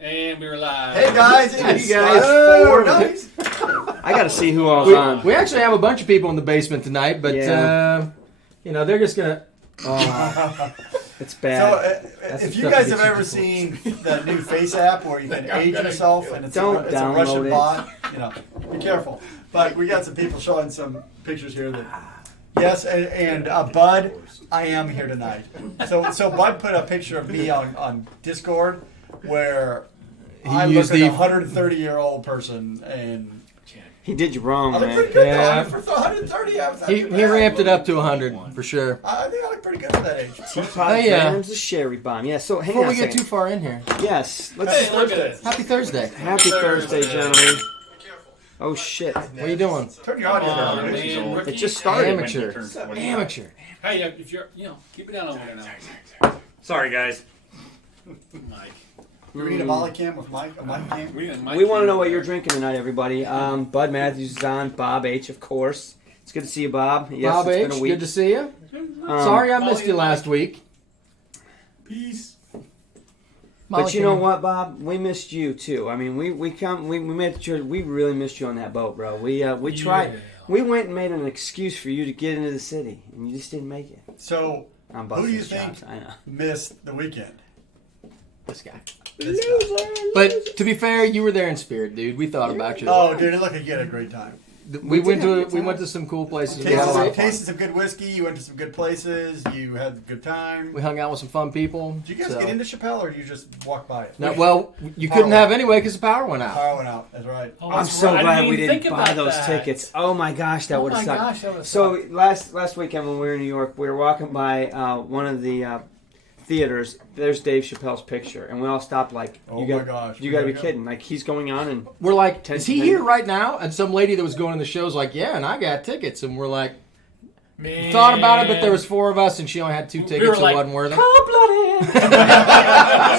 And we were live. Hey guys, Hey, you guys. four Dummies. I got to see who all's on. We actually have a bunch of people in the basement tonight, but Yeah. they're just gonna. It's bad. So, if you guys have ever seen the new Face app where you can age yourself and it's a Don't Russian download it. bot, be careful. But we got some people showing some pictures here that. Yes, and Bud, I am here tonight. So Bud put a picture of me on Discord where I look like a 130-year-old person, and He did you wrong, I look man. pretty good Yeah. though. For 130, I was He ramped it up to 100 for sure. I think I look pretty good for that age. Teapot Hey, grams of sherry bomb. Yeah, so hang Before on we a get second. too far in here, Yes, let's. Hey, look at this. happy Thursday. Happy Thursday, gentlemen. Oh shit! What are you doing? Turn your audio down. Man, Rich. rookie. It just started. Amateur. Amateur. Hey, if you're, keep it down over there now. Sorry, guys. Mike. Do we need a molly cam with Mike? A mic cam? We want to know what you're drinking tonight, everybody. Bud Matthews is on. Bob H, of course. It's good to see you, Bob. Yes, Bob it's H, been a week. good to see you. Sorry I missed you last week. Peace. But you know what, Bob? We missed you too. I mean, we made sure we really missed you on that boat, bro. We tried. Yeah. We went and made an excuse for you to get into the city, and you just didn't make it. So, I'm who busting do you his think chops, I know. missed the weekend? This guy. This guy. But to be fair, you were there in spirit, dude. We thought about you. Oh, dude, it looked like you had a great time. We went to some cool places. We had a lot of fun. Tasted some good whiskey. You went to some good places. You had a good time. We hung out with some fun people. Did you guys get into Chappelle, or did you just walk by it? No, well, you couldn't have anyway because the power went out. Power went out. That's right. Oh, I'm that's so right. I glad didn't we even didn't think buy about those that. tickets. Oh my gosh, that Oh would have my sucked. gosh, that would've So sucked. last weekend when we were in New York, we were walking by one of the theaters. There's Dave Chappelle's picture, and we all stopped like, Oh you my got, gosh, you we got to be gotta go. kidding! Like he's going on, and We're like, Ten is he minutes. here right now? And some lady that was going to the show was like, yeah, and I got tickets. And we're like, Man. thought about it, but there was 4 of us, and she only had 2 tickets, were so like, it wasn't worth it.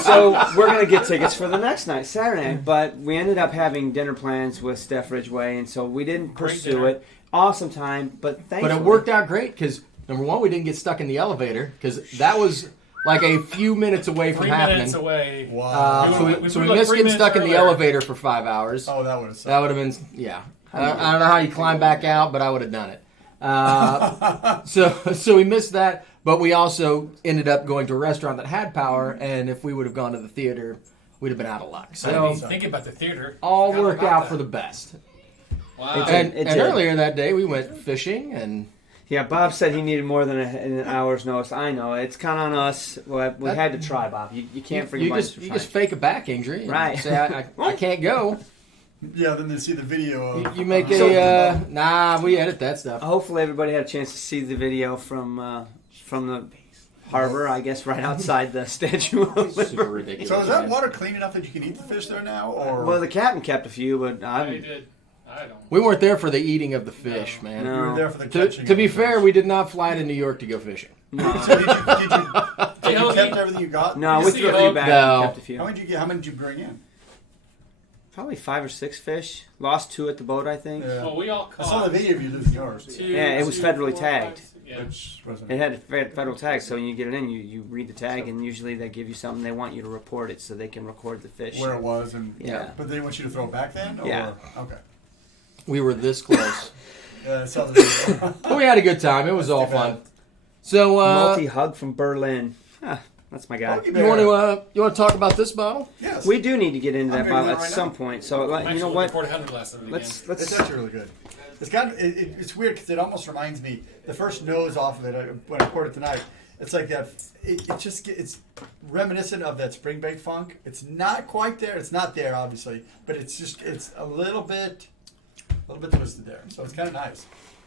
so we're gonna get tickets for the next night, Saturday. But we ended up having dinner plans with Steph Ridgway, and so we didn't Great pursue dinner. it. Awesome time, but But thankfully, it worked out great because, number one, we didn't get stuck in the elevator because that was like a few minutes away from 3 happening. minutes away. Wow. So We we flew like missed 3 getting minutes stuck in the earlier. elevator for 5 hours. Oh, that would have sucked. That would have been, yeah. I don't know how you climb back out, but I would have done it. So we missed that, but we also ended up going to a restaurant that had power, and if we would have gone to the theater, we'd have been out of luck. I So didn't even think about the theater. all Forgot worked about out that. for the best. Wow. It And did. earlier that day, we went fishing, and Yeah, Bob said he needed more than an hour's notice. I know it's kind of on us. We had to try, Bob. You can't forget you just fake a back injury, and Right. Say I can't go. Yeah, then they see the video of. You make nah. We edit that stuff. Hopefully, everybody had a chance to see the video from the harbor. I guess right outside the Statue of Super Liberty. ridiculous. So is that water clean enough that you can eat the fish there now, or Well, the captain kept a few, but I I did. I don't. We weren't there for the eating of the fish, man. No. you were there for the To, catching? to be of the fair, fish? we did not fly to New York to go fishing. So did you Hey, kept everything you got? no, You we see threw a it few all- back. No. And kept a few. How many did you get? How many did you bring in? Probably 5 or 6 fish. Lost 2 at the boat, I think. Yeah. Well, we all I caught. saw the video of you losing yours. 2, Yeah, it was 2, federally 4, tagged. 5, yeah. Which wasn't. It had a federal tag, so when you get it in, you read the tag, and usually they give you something. They want you to report it so they can record the fish. Where it was, and Yeah. but they want you to throw it back then, or Yeah. okay. We were this close. Yeah, I saw the video. But we had a good time. It was all That's too fun. bad. So, Multi hug from Berlin. Huh, That's my guy. Bogey You Bear. want to talk about this bottle? Yes. We do need to get into I'm that gonna do bottle it at right some now. point. So I'm you know actually what? looking forward to a glass of it Let's It's actually really good. It's got it's weird because it almost reminds me the first nose off of it when I poured it tonight. It's like that. It's reminiscent of that spring bake funk. It's not quite there. It's not there obviously, but it's a little bit twisted there. So it's kind of nice.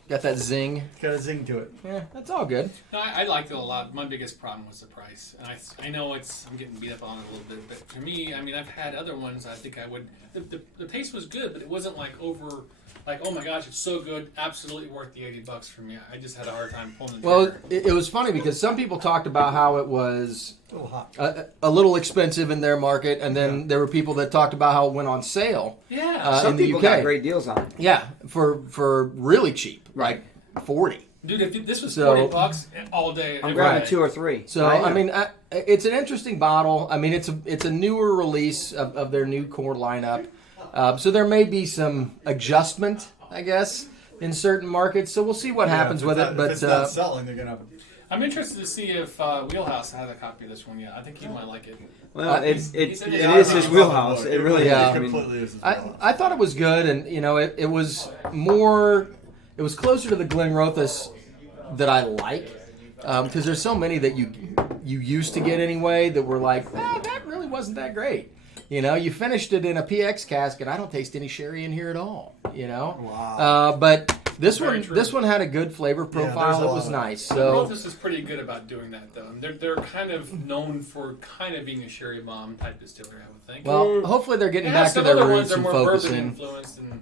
Got that zing. It's got a zing to it. Yeah, that's all good. No, I liked it a lot. My biggest problem was the price. And I know I'm getting beat up on it a little bit, but for me, I mean, I've had other ones I think I would. The taste was good, but it wasn't like over. Like, oh my gosh, it's so good, absolutely worth the $80 for me. I just had a hard time pulling the Well, trigger. it was funny because some people talked about how it was A little hot. a little expensive in their market, and then there were people that talked about how it went on sale. Yeah. Some in the people UK. got great deals on it. Yeah, for really cheap, Right. like 40. Dude, if this was So- $40 all day, I'm every grabbing day. 2 or 3. So I mean, it's an interesting bottle. I mean, it's a newer release of their new core lineup. So there may be some adjustment, I guess, in certain markets. So we'll see what happens with it. If But it's not selling, they're gonna. I'm interested to see if Wheelhouse has a copy of this one yet. I think he might like it. Well, it he's is in his it. wheelhouse. It really is. Yeah. I mean, completely is his wheelhouse. I thought it was good, and you know, it was more. It was closer to the Glenrothes that I like, because there's so many that you used to get anyway that were like, that really wasn't that great. You know, you finished it in a PX cask, and I don't taste any sherry in here at all. You know, Wow. but this Very one, true. this one had a good flavor there's profile. a It lot was of it. nice. So Glenrothes is pretty good about doing that, though. They're kind of known for kind of being a sherry bomb type distillery, I would think. well, hopefully they're getting yeah, back to some their other roots ones are and more bourbon focusing. influenced. And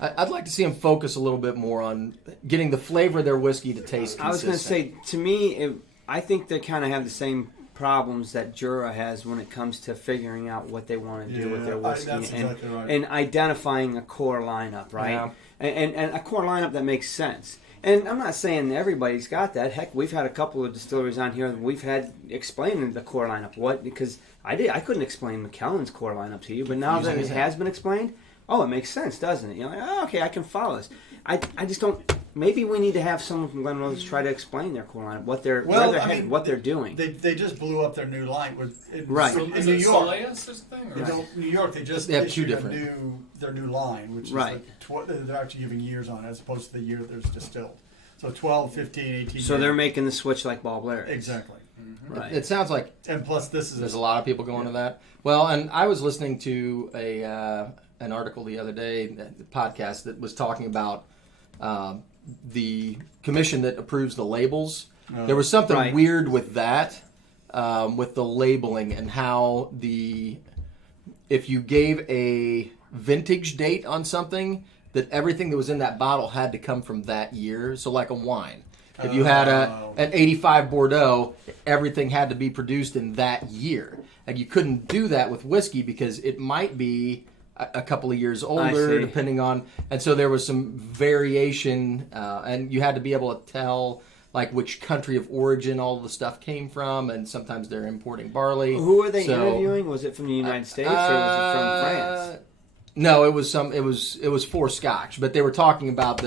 I'd like to see them focus a little bit more on getting the flavor of their whiskey to taste consistent. I was going to say, to me, I think they kind of have the same problems that Jura has when it comes to figuring out what they want to do with their whiskey that's exactly right. and identifying a core lineup, right? Yeah. And a core lineup that makes sense. And I'm not saying everybody's got that. Heck, we've had a couple of distilleries on here that we've had explaining the core lineup. What? Because I couldn't explain McKellen's core lineup to you, but now that it has been explained, oh, it makes sense, doesn't it? You're like, oh, okay, I can follow this. I just don't. Maybe we need to have someone from Glenrothes try to explain their core lineup, what they're where they're headed, what they're doing. They just blew up their new line Right. in is New it York. Soleil or something? Or? You know, New York, they just They have two issued different. their new line, which is Right. they're actually giving years on it as opposed to the year that there's distilled. So 12, 15, 18 So years. they're making the switch like Ball Blair. Exactly. Right. It sounds like And plus, this is there's a lot of people going to that. Well, and I was listening to an article the other day, the podcast that was talking about the commission that approves the labels. There was something Right. weird with that, with the labeling and how if you gave a vintage date on something, that everything that was in that bottle had to come from that year. So like a wine. If you had an 85 Bordeaux, everything had to be produced in that year. And you couldn't do that with whiskey because it might be a couple of years older, see. depending on. And so there was some variation, and you had to be able to tell like which country of origin all the stuff came from, and sometimes they're importing barley. Who were they So, interviewing? Was it from the United States or was it from France? No, it was It was for Scotch, but they were talking about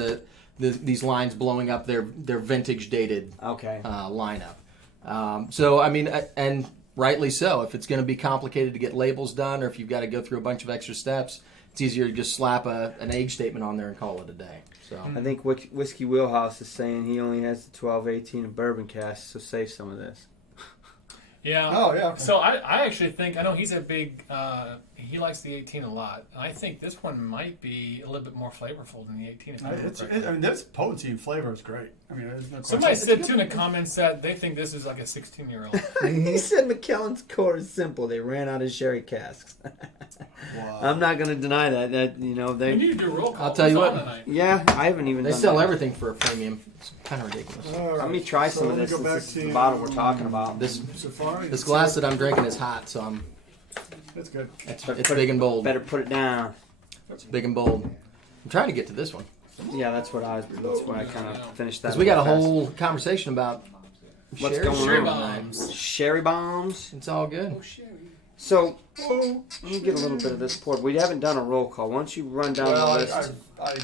these lines blowing up their vintage dated Okay. lineup. So I mean, and rightly so. If it's going to be complicated to get labels done, or if you've got to go through a bunch of extra steps, it's easier to just slap an age statement on there and call it a day. So I think Whiskey Wheelhouse is saying he only has the 12, 18 in bourbon cask, so save some of this. Yeah. Oh, yeah, okay. So I actually think, I know he's a big, he likes the 18 a lot. I think this one might be a little bit more flavorful than the 18. If I remember correctly. I mean, this potency and flavor is great. I mean, there's no question. Somebody said too in the comments that they think this is like a 16-year-old. He said McKellen's core is simple. They ran out of sherry casks. Wow. I'm not going to deny that. We They. need to do a roll call. I'll tell you What's what. on tonight? Yeah, I haven't even. they done sell that. everything for a premium. It's kind of ridiculous. All Let right. me try some of let me this. go Since back this is to the bottle we're talking about. This Safari. this glass that I'm drinking is hot, so That's good. it's big and bold. Better put it down. It's big and bold. I'm trying to get to this one Yeah, that's what I kind of finished that. because we got a fast. whole conversation about What's sherry. going Sherry on? bombs. Sherry bombs. It's all good. So let me get a little bit of this poured. We haven't done a roll call. Why don't you run down Well, the list? I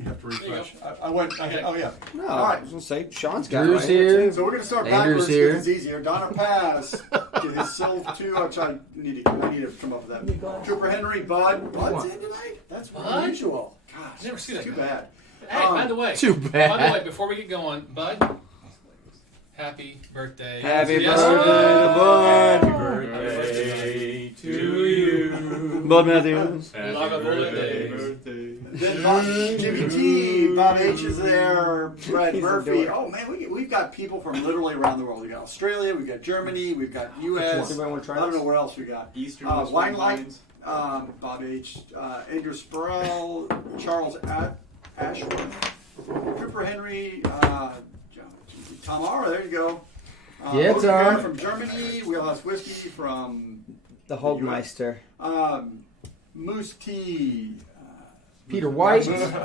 You have to you refresh. I went. Oh yeah. No, All right. I was gonna say Sean's got Drew's it right here. here. So we're gonna start Andrew's backwards here. because it's easier. Donna Paz, get his Silv 2. I need to come up with that. Trooper Henry, Bud. Bud's in tonight? That's Bud? unusual. Gosh, Never see that too guy. bad. Hey, by the way. Too bad. By the way, before we get going, Bud, happy birthday. Happy Yes. birthday, Bud. Happy birthday to you. Bud Matthews. Love a birthday. Then Jimmy T, Bob H is there, Brad He's Murphy. doing it. Oh man, we've got people from literally around the world. We got Australia, we got Germany, we've got U.S. Anybody want to try I don't this? know where else we got. Eastern Wine Light, Bob H, Andrew Sproul, Charles Ashworth, Trooper Henry, Tom Ara. There you go. Yeah, Whiskey Tom. Guy from Germany. Wheelhouse Whiskey from The Hogmeister. Moose T. Peter White.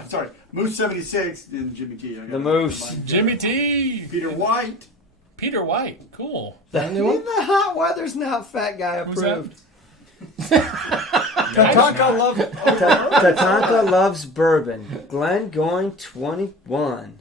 Sorry, Moose 76 and Jimmy T. I got The it. Moose. Jimmy T. Peter White. Peter White. Cool. That new one? The hot weather's not fat guy Who's that? approved. Tatanka loves. Tatanka loves bourbon. Glenn going 21.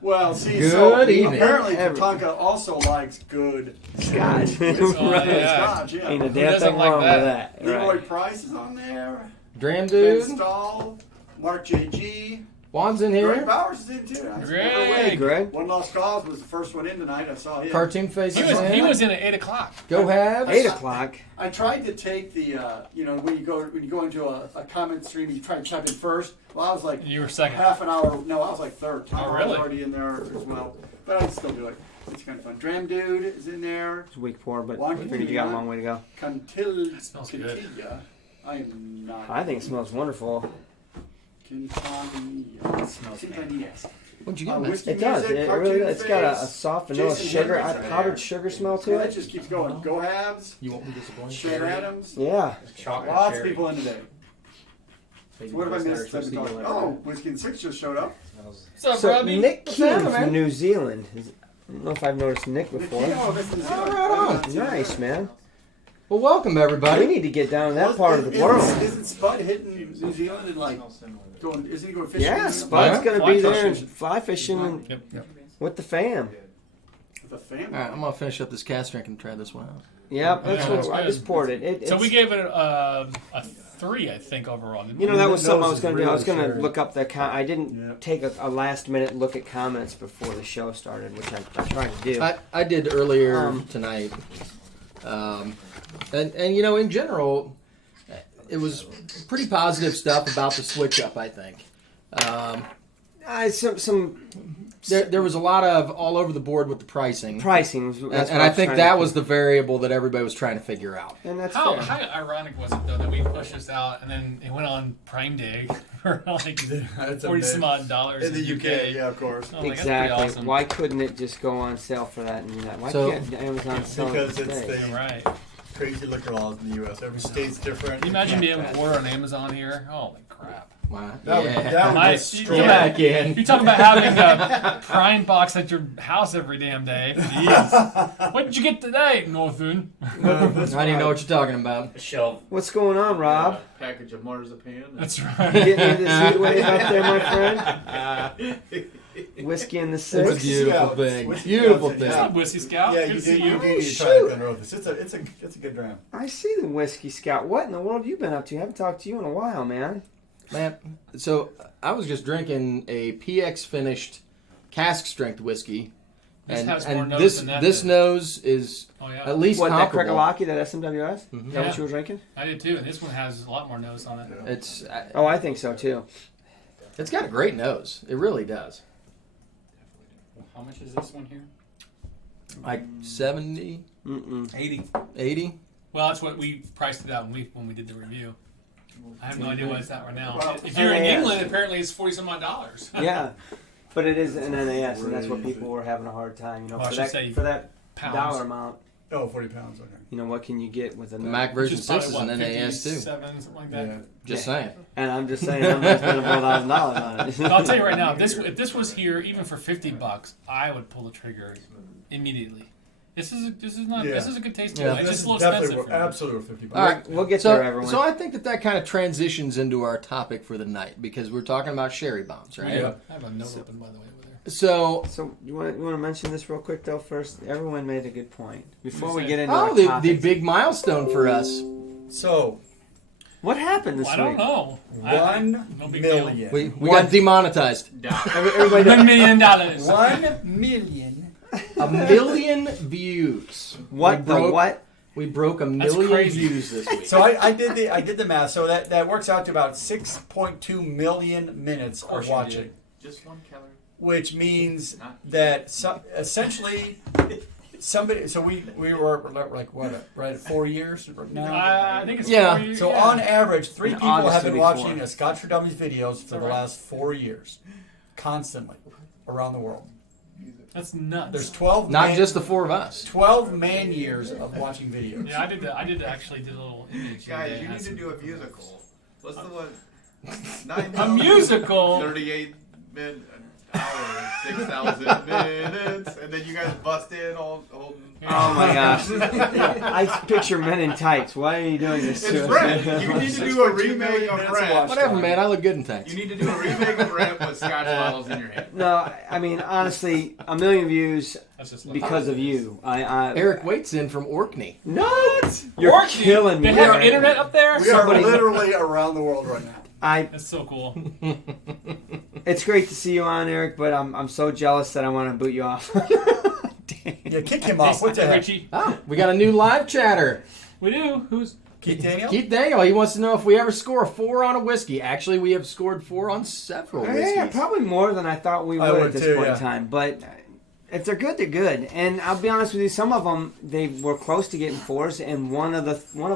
Well, see, Good so evening. apparently Every- Tatanka also likes good Scotch. Oh, Right. yeah. Scotch. Yeah. Ain't a Who damn doesn't thing like wrong that? with that. Leroy Right. Price is on there. Dram Ben dude. Stahl, Mark J.G. Juan's in Greg here. Bowers is in too. That's Greg. never Hey, win. Greg. One Lost Cause was the first one in tonight. I saw him. Cartoon faces. He was in at 8 o'clock. Go Habs. 8 o'clock. I tried to take the, when you go into a comment stream, you try to type in first. Well, I was like You were second. half an hour. No, I was like third. Oh, I really? was already in there as well, but I'd still do it. It's kind of fun. Dram Dude is in there. It's week 4, but One I figured you got a can long way to go. That smells good. I am not. I think it smells wonderful. Quintanilla. It smells What'd you get, man? Whiskey It does. Music, It Cartoon really. It's got a Face. soft vanilla Jason sugar, Hendricks. powdered sugar smell to It it. just keeps going. Go Habs. You won't be disappointed. Shane Adams. Yeah. Chocolate Lots of cherry. people in today. What have I missed? I've been talking- Oh, Whiskey and Six just showed up. What's up, So Robbie? Nick What's Keane happening, from man? New Zealand. I don't know if I've noticed Nick before. Oh, this is right on. Nice, man. Well, welcome We everybody. need to get down to that part of the world. Isn't Spud hitting New Zealand and like going? Isn't he going fishing? Yeah, in New Zealand? Spud's Yeah. gonna Fly be there and fishing. fly fishing and Yep. with the fam. The family. All right, I'm gonna finish up this cast drink and try this one out. Yep, that's Yeah, what that's I good. just poured it. So we It's- gave it a 3, I think, overall. Didn't You know, we? that was something I Nose was is going to do. I was really going to sherry. look up the. I didn't Yeah. take a last minute look at comments before the show started, which I tried to do. I did earlier Um, tonight, and you know, in general, it was pretty positive stuff about the switch up. I think there was a lot of all over the board with the pricing, pricing, was- and, that's and what I was think trying that to- was the variable that everybody was trying to figure out. and that's How fair. ironic was it, though, that we pushed this out and then it went on Prime Day for like That's a 40 some bit. odd dollars In the UK, yeah, of course. Oh, like, that's pretty Exactly. awesome. Why couldn't it just go on sale for that? And that? Why So- can't Amazon sell Because it it's today? the Right. crazy liquor laws in the U.S. Every state's different. Can you imagine being Yeah. able to order on Amazon here? Holy crap. Wow. That would- Yeah. that would My- destroy- you back in. You talk about having a Prime box at your house every damn day. Jeez. What did you get today? Nothing. I don't even know what you're talking about. A shelf. What's going on, Rob? Package of marzipan. That's right. Getting into the heat wave up there, my friend. Whiskey in the It's a six. Whiskey beautiful Scouts. thing. Whiskey Beautiful Scouts, thing. What's up, Whiskey Scout? Yeah, Good you to see did. you. You do need to try shoot. Glenrothes. It's a good dram. I see the Whiskey Scout. What in the world have you been up to? I haven't talked to you in a while, man. Man, so I was just drinking a PX finished cask strength whiskey, This and, has more and nose this than that, this doesn't nose is Oh, yeah. at least What, that comparable. Krekelaki, that SMWS? Mhm. Is that Yeah. what you were drinking? I did too, and this one has a lot more nose on it. It's Oh, I think so too. it's got a great nose. It really does. How much is this one here? Like 70, Mm-mm. 80. 80. Well, that's what we priced it out when we did the review. I have no idea what it's at right now. Well, If you're in NAS. England, apparently it's 40 some odd dollars. Yeah, but it is an NAS, and that's what people were having a hard time. You know, Well, I for should that say for that Pounds. dollar amount, Oh, 40 pounds. Okay. you know, what can you get with a The Mac Which version is probably, 6 is an what, NAS too. 57, something like that. Yeah. Just Yeah. saying. And I'm just saying, I'm not spending $4,000 on it. But I'll tell you right now, if this was here, even for $50, I would pull the trigger immediately. This is not. Yeah. This is a good tasting. Yeah. It's This just is a little definitely expensive. For me. absolutely $50. All right, We'll get so, there, everyone. So I think that kind of transitions into our topic for the night because we're talking about sherry bombs, right? Yeah. I have a note open by the way over there. So, So you want to mention this real quick though? First, everyone made a good point. Before we say- get into oh, our the topics, big milestone for us. So, what happened this Well, I don't week? know. $1 no big deal. million. We got demonetized. Everybody, $1 million. $1 million. 1 million views. what We the broke- what? We broke 1 That's million crazy. views this week. So I did the math. So that works out to about 6.2 million minutes course of you watching, did. Just 1 calorie. which means that essentially somebody. So we were like what, right at 4 years now. I think it's Yeah. 4 years. So yeah. on average, 3 In people August have been it'll be watching 4. a Scotch for Dummies videos for the right? last 4 years, constantly around the world. That's nuts. There's 12. Not just the 4 of us. 12 man years of watching videos. Yeah, I did actually did a little image. Guys, today. you Had need to some- do a musical. What's the one? 9 A musical. 38 hours, 6,000 minutes, and then you guys bust in all holding. Oh my gosh! I picture men in tights. Why are you doing this It's to us? Rent. You need to do a remake of Rent. Whatever, man. I look good in tanks. You need to do a remake of Rent with Scotch bottles in your hand. No, I mean honestly, 1 million views That's just because of you. Eric Waite's in from Orkney. What? You're Orkney? killing me. They have Eric. internet up there. We are Somebody- literally around the world right now. That's so cool. It's great to see you on, Eric, but I'm so jealous that I want to boot you off. Yeah, kick him off. What the heck? Richie, Oh, we got a new live chatter. we do. Who's? Keith Daniel? Keith Daniel, he wants to know if we ever score a 4 on a whiskey. Actually, we have scored 4 on several whiskeys. Yeah, probably more than I thought we I would would at this too, point yeah. in time. But if they're good, they're good. And I'll be honest with you, some of them they were close to getting 4s, and one of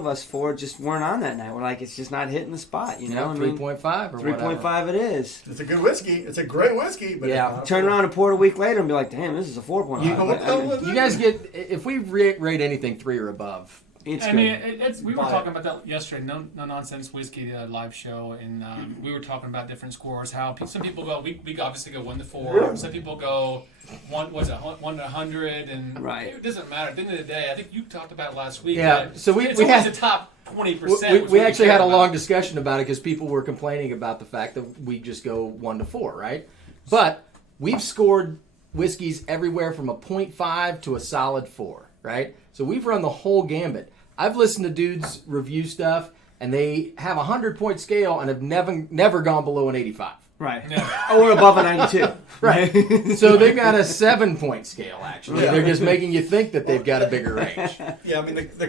us 4 just weren't on that night. We're like, it's just not hitting the spot, you know. Yeah, 3.5 or 3.5 it is. It's a good whiskey. It's a great whiskey. But Yeah, turn around and pour it a week later and be like, damn, this is a 4.5. You guys get, if we rate anything 3 or above, It's I good. mean, it's we were Buy it. talking about that yesterday. No nonsense whiskey live show, and we were talking about different scores. How some people go. We obviously go 1 to 4. Some people go 1 to 100, and Right. it doesn't matter. At the end of the day, I think you talked about it last week. Yeah, that so we it's had- always the top 20%. we actually had a long discussion about it because people were complaining about the fact that we just go 1 to 4, right? But we've scored whiskeys everywhere from a 0.5 to a solid 4, right? So we've run the whole gambit. I've listened to dudes review stuff, and they have a 100-point scale and have never gone below an 85. Right. Yeah. Or above a 92. Right. So they've got a 7-point scale, actually. Yeah. They're just making you think that they've got a bigger range. Yeah, I mean the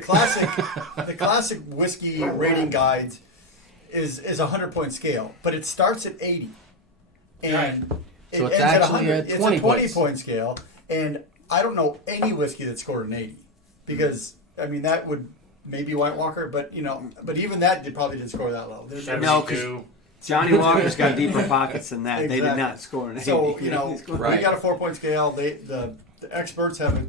classic whiskey rating guides is a 100-point scale, but it starts at 80, and it So it's ends at actually 100. a 20 It's a 20-point scale, and I don't know any whiskey that scored an 80 because I mean that would maybe White Walker, but but even that probably didn't score that low. No, 'cause Johnny Walker's got deeper pockets than that. They did Exactly. not score an 80. So Right. we got a 4-point scale. The experts have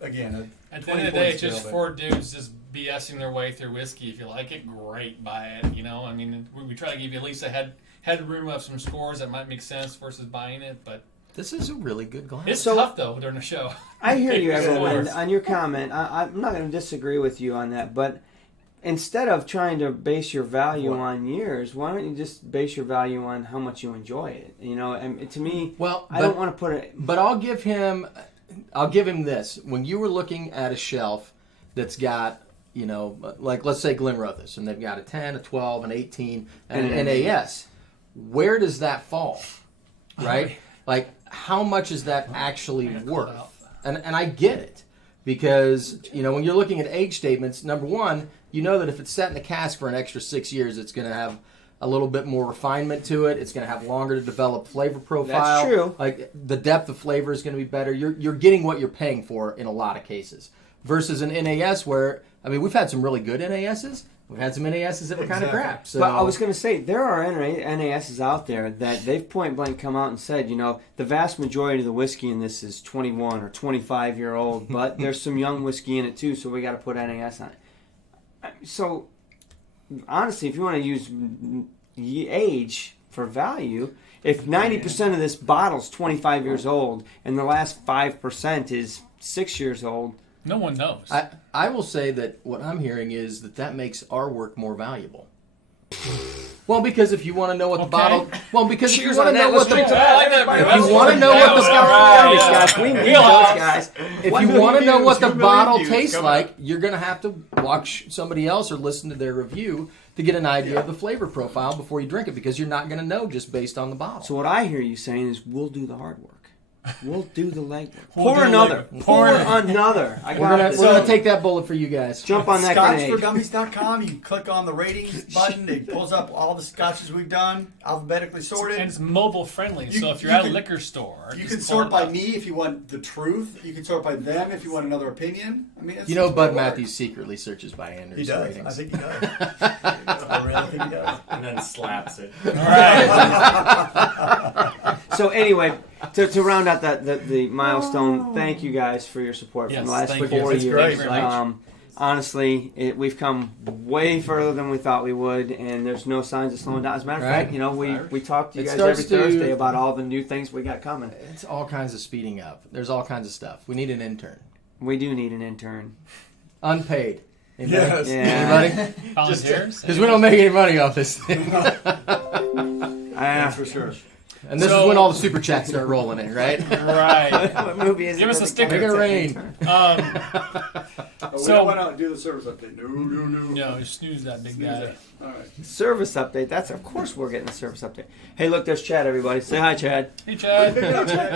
again. At the end of the day, it's just 4 dudes just BSing their way through whiskey. If you like it, great, buy it. I mean, we try to give you at least a headroom of some scores that might make sense versus buying it, but This is a really good glass. it's So- tough though during the show. I hear you, Take everyone. scores. On your comment, I'm not going to disagree with you on that, but instead of trying to base your value on years, why don't you just base your value on how much you enjoy it? And to me, Well, I don't want to put it. But I'll give him this. When you were looking at a shelf that's got, like let's say Glenrothes, and they've got a 10, a 12, an 18, and an NAS, where does that fall? Right? Like, how much is that actually worth? And I get it. Because, when you're looking at age statements, number one, you know that if it's set in a cask for an extra 6 years, it's going to have a little bit more refinement to it. It's going to have longer to develop flavor profile. That's true. Like, the depth of flavor is going to be better. You're getting what you're paying for in a lot of cases. Versus an NAS where, we've had some really good NASs. We've had some NASs that were kind of Exactly. crap. So But I was going to say, there are NASs out there that they've point blank come out and said, the vast majority of the whiskey in this is 21 or 25-year-old, but there's some young whiskey in it too, so we got to put NAS on it. So, honestly, if you want to use age for value, If 90% of this bottle's 25 years old and the last 5% is 6 years old, No one knows. I will say that what I'm hearing is that makes our work more valuable. Well, because if you want to know what the bottle, because if you want to know what the, if you want to know what the guys, we need those guys. If you want to know what the bottle tastes like, you're going to have to watch somebody else or listen to their review to get an idea of the flavor profile before you drink it, because you're not going to know just based on the bottle. So what I hear you saying is, we'll do the hard work. We'll do the legwork. We'll Pour do another. legwork. Pour another. We're gonna take that bullet for you guys. Jump on that grenade. ScotchForDummies.com. You click on the ratings button. It pulls up all the scotches we've done, alphabetically sorted. And it's mobile friendly, You- so if you're you at a can- liquor store, You just can pull sort it by up. me if you want the truth. You can sort by them if you want another opinion. I mean, it's, You know, it's Bud what works. Matthews secretly searches by Andrew's He does. ratings. I think he does. I really think he does. And then slaps it. All right. So anyway, to round out the milestone, thank you guys for your support Yes, from the last thank 4 you. That's years. great. Thank you very much. Honestly, we've come way further than we thought we would, and there's no signs of slowing down. As a matter of fact, Right. we talk to you It guys starts every to- Thursday about all the new things we got coming. It's all kinds of speeding up. There's all kinds of stuff. We need an intern. We do need an intern. Unpaid. Anybody? Yes. Yeah. Anybody? Volunteers? Because we don't make any money off this thing. That's for sure. And this So- is when all the super chats start rolling in, right? Right. What movie is it? Give us a sticker. Make it rain. We So- don't want to do the service update. No. No, you snooze that big guy. All right. Service update. That's of course we're getting a service update. Hey, look, there's Chad. Everybody, say hi, Chad. Hey, Chad.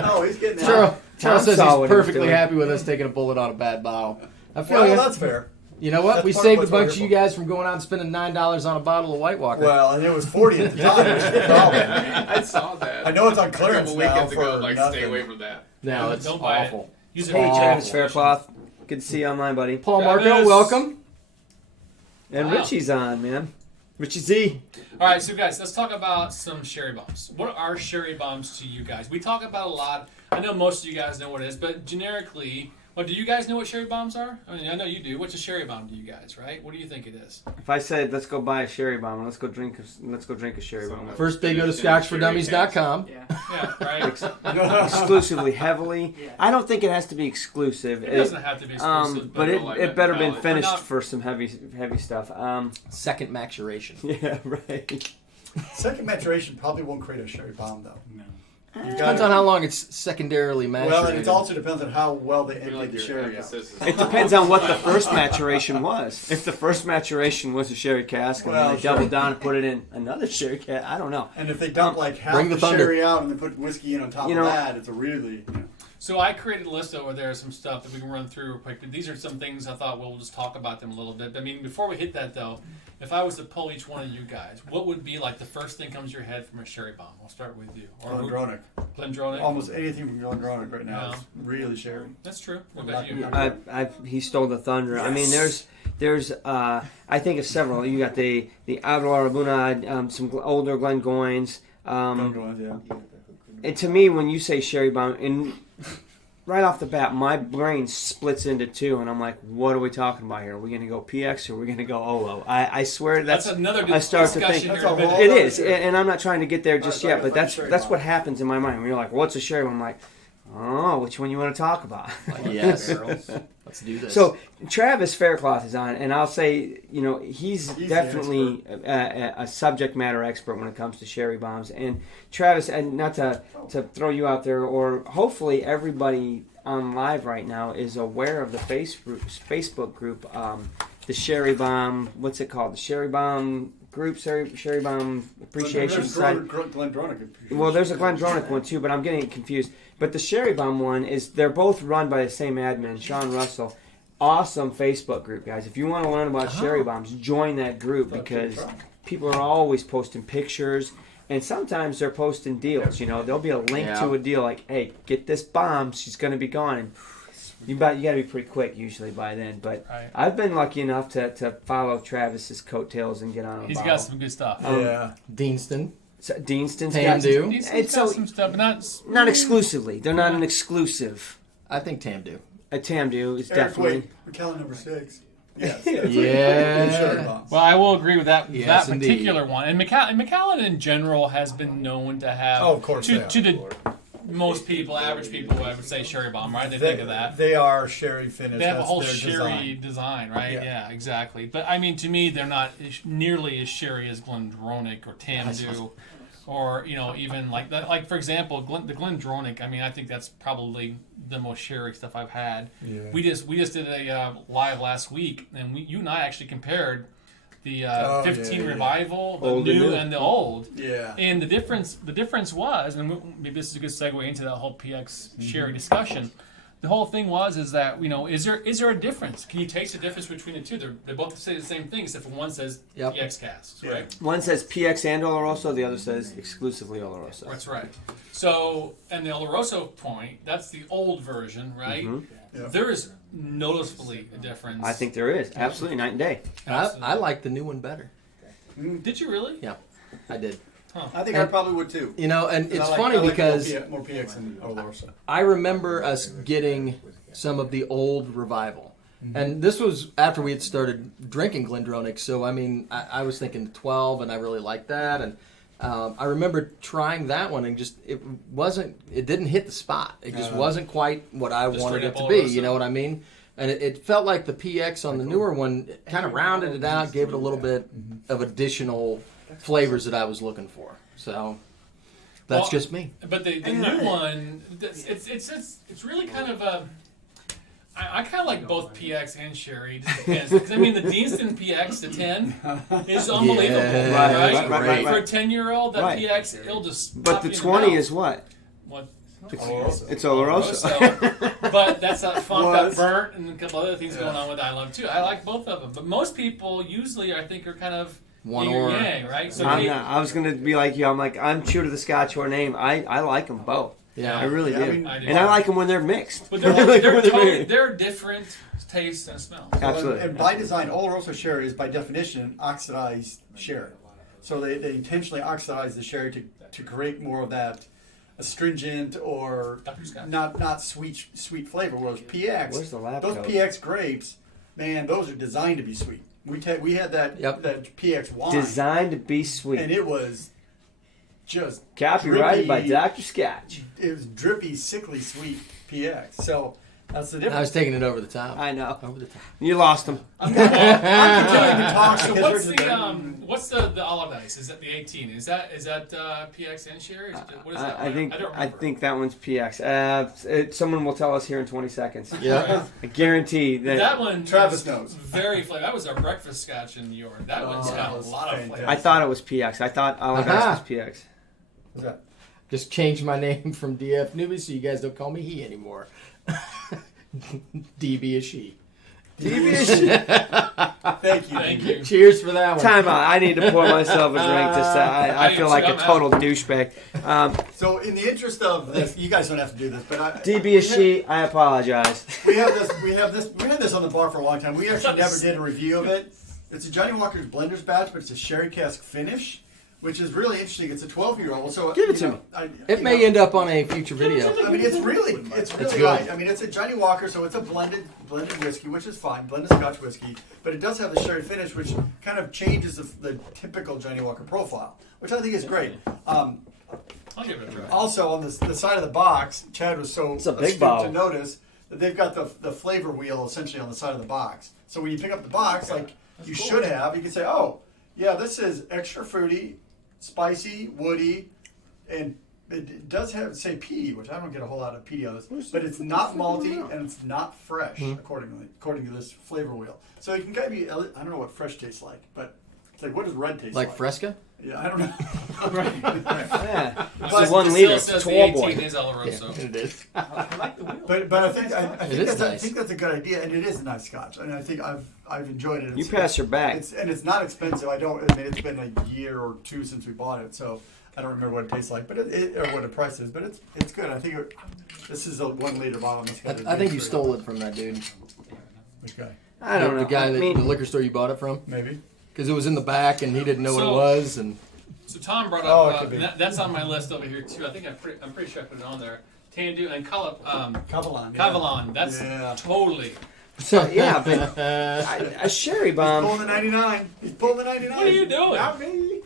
Oh, he's getting Charles Tom says saw he's what he was perfectly doing. happy with us taking a bullet on a bad bottle. I feel Well, like that's fair. you know what? that's We part of saved a what's bunch of wonderful. you guys from going out and spending $9 on a bottle of White Walker. Well, and it was 40 at the time. Which is the problem. I saw that. I know it's on a clearance couple now weekends for ago. Like, nothing. stay away from that. no, it's Don't buy it. awful. Use it Hey, for Travis awful. Faircloth. Good to see you online, buddy. Paul Travis. Marco, welcome. And Wow. Richie's on, man. Richie Z. All right, so guys, let's talk about some sherry bombs. What are sherry bombs to you guys? We talk about a lot. I know most of you guys know what it is, but generically, well, do you guys know what sherry bombs are? I mean, I know you do. What's a sherry bomb to you guys, right? What do you think it is? If I said let's go buy a sherry bomb, let's go drink a sherry bomb. First they go to ScotchForDummies.com. Yeah, right. Exclusively, heavily. I don't think it has to be exclusive. It doesn't have to be exclusive, but like it a better been palate. finished Not- for some heavy stuff. Second maturation. Yeah, right. Second maturation probably won't create a sherry bomb, though. No. You Depends gotta- on how long it's secondarily maturated. Well, and it also depends on how well they I feel empty like the your sherry out. emphasis is It depends on what the first maturation was. If the first maturation was a sherry cask and Well, then they sure. doubled down and put it in another sherry cask, I don't know. And if they dump like half Bring the, the thunder. sherry out and then put whiskey in on top You of know- that, it's a really. So I created a list over there of some stuff that we can run through real quick. These are some things I thought we'll just talk about them a little bit. I mean, before we hit that though, if I was to poll each one of you guys, what would be like the first thing comes to your head from a sherry bomb? I'll start with you. Glendronach. Glendronach. Almost anything from Glendronach right now Yeah. is really sherry. That's true. What about you? He stole the thunder. I mean, there's I think of several. You got the Avalar Abuna, some older Glengoynes. Yeah. And to me, when you say sherry bomb, and right off the bat, my brain splits into two, and I'm like, what are we talking about here? Are we going to go PX or are we going to go OO? I swear That's another I start to discussion think- here. That's a in a whole- minute. it is, and I'm not trying to get there just Right, yet, right, but right, that's sherry that's bomb. what happens in my mind. When you're like, what's a sherry bomb? I'm like, oh, which one you want to talk about? Yes. Let's do this. So Travis Faircloth is on, and I'll say, he's the definitely a subject matter expert when it comes to sherry bombs. And Travis, and not to throw you out there, or hopefully everybody on live right now is aware of the Facebook group, the Sherry Bomb. What's it called? The Sherry Bomb group, Sherry Bomb Appreciation There's Society. Glendronach. Well, there's a Glendronach one too, but I'm getting confused. But the Sherry Bomb one they're both run by the same admin, Sean Russell. Awesome Facebook group, guys. If you want to learn about Sherry Bombs, join that group because people are always posting pictures, and sometimes they're posting deals. There'll be a link Yeah. to a deal like, hey, get this bomb, she's going to be gone. And you got to be pretty quick usually by then. But Right. I've been lucky enough to follow Travis's coattails and get on a He's bottle. got some good stuff. Yeah. Deanston. So Deanston's Tam got do. He's It's got so- some stuff, but not exclusively. They're not an exclusive. I think Tam do. A Tamdu is Eric, definitely. wait. We're calling number 6. Yes. Yeah. Sherry bombs. Well, I will agree with that Yes, that particular one. And Macallan in general has been known to have, Oh, of course to they the most people, average people, I would say sherry bomb, right? They think of that. They are sherry finished. They have a That's whole their sherry design, right? Yeah. Yeah, exactly. But I mean, to me, they're not nearly as sherry as Glendronach or Tamdu, or even like that. Like for example, the Glendronach. I mean, I think that's probably the most sherry stuff I've had. Yeah. We just did a live last week, and you and I actually compared the 15 yeah. Revival, the Old and new new. and the old. Yeah. And the difference was, and maybe this is a good segue into that whole PX sherry discussion. The whole thing is that is there a difference? Can you taste the difference between the two? They both say the same thing, except for one says Yep. PX casks, Yeah. right? One says PX and Oloroso, the other says exclusively Oloroso. That's right. So, and the Oloroso point, that's the old version, right? Yeah. There is noticeably a difference. I think there is. Absolutely, night and day. I like the new one better. Did you really? Yeah, I did. I think I probably would too. And it's I like- funny I like because more PX than Oloroso. I remember us getting some of the old Revival. And this was after we had started drinking Glendronach. So, I mean, I was thinking 12, and I really liked that. And I remember trying that one, and just it didn't hit the spot. It just wasn't quite what I Just wanted straight it up to be. Oloroso. You know what I mean? And it felt like the PX on the newer one kind of rounded it out, gave it a little bit of additional flavors that I was looking for. So that's Well, just me. But the new one, it's really kind of a. I kind of like both PX and sherry. It just depends. Because I mean, the Deanston PX, the 10, is unbelievable, Yeah, right? right. For a 10-year-old, that Right. PX, it'll just. But pop the you in 20 mouth. is what? What? Oloroso. It's Oloroso. So, but that's that funk, Was. that burnt, and a couple other things going on with I love too. I like both of them, but most people usually I think are kind of One yin or. yang, right? So I'm they- not. I was gonna be like you. I'm true to the Scotch or name. I like them both. Yeah. I really Yeah, do. I mean, I do. And I like them when they're mixed. But I like 'em when they're totally, mixed. they're different tastes and smells. Absolutely. And by design, Oloroso sherry is by definition oxidized sherry. So they intentionally oxidize the sherry to create more of that astringent or Dr. Scott. not sweet flavor. Whereas PX, Where's the lab those coat? PX grapes, man, those are designed to be sweet. We had that Yep. that PX wine, Designed to be sweet. and it was just Copyrighted by drippy. Dr. Scotch. It was drippy, sickly sweet PX. So that's the difference. I was taking it over the top. I know. Over the top. You lost them. I'm continuing to talk. So because what's the olive ice? Is that the 18? Is that PX and sherry? What is that? I think don't I remember. think that one's PX. Someone will tell us here in 20 seconds. Yeah. I guarantee that. That one Travis is knows. very flavor. That was our breakfast scotch in New York. That one's Oh, got that a was lot of fantastic. flavor. I thought it was PX. I thought olive Aha. ice was PX. What's that? Just changed my name from DF Newbie so you guys don't call me he anymore. DB is she. Thank you. Thank you. Cheers for that one. Time out. I need to pour myself a drink. I feel like a total douchebag. So, in the interest of this, you guys don't have to do this, but DB is she. I apologize. We have this. We had this on the bar for a long time. We actually never did a review of it. It's a Johnny Walker's Blender's batch, but it's a sherry cask finish, which is really interesting. It's a 12-year-old. So Give it to me. It may end up on a future video. I mean, it's really good. nice. I mean, it's a Johnny Walker, so it's a blended whiskey, which is fine, blended Scotch whiskey. But it does have the sherry finish, which kind of changes the typical Johnny Walker profile, which I think is great. I'll give it a try. Also, on the side of the box, Chad was so It's a big astute bottle. to notice that they've got the flavor wheel essentially on the side of the box. So when you pick up the box, like you cool. should have, you can say, "Oh, yeah, this is extra fruity, spicy, woody, and it does have say peaty, which I don't get a whole lot of peaty on this, but it's not malty and it's not fresh according to this flavor wheel. So it can kind of be, I don't know what fresh tastes like, but it's like what does red taste like? Like Fresca? Yeah, I don't know. Yeah. But It's a 1 it liter. still It's says the tall 18 boy. is Oloroso. It is. I like the wheel. But I think It is that's I nice. think that's a good idea, and it is a nice Scotch, and I think I've enjoyed it. You pass your bag. It's not expensive. I mean, it's been a year or two since we bought it, so I don't remember what it tastes like, but or what the price is. But it's good. I think this is a 1 liter bottle. I think you stole it from that dude. Which guy? I don't know. The guy I that mean, the liquor store you bought it from? Maybe. Because it was in the back and he didn't know what it So- was. And So Tom brought Oh, up, it could be. that's on my list over here too. I think I'm pretty sure I put it on there. Tandu and Cavalon. Cavalon. That's Yeah. totally. So yeah, but a sherry He's pulling bomb. the 99. He's pulling the 99. What are you doing? Not me.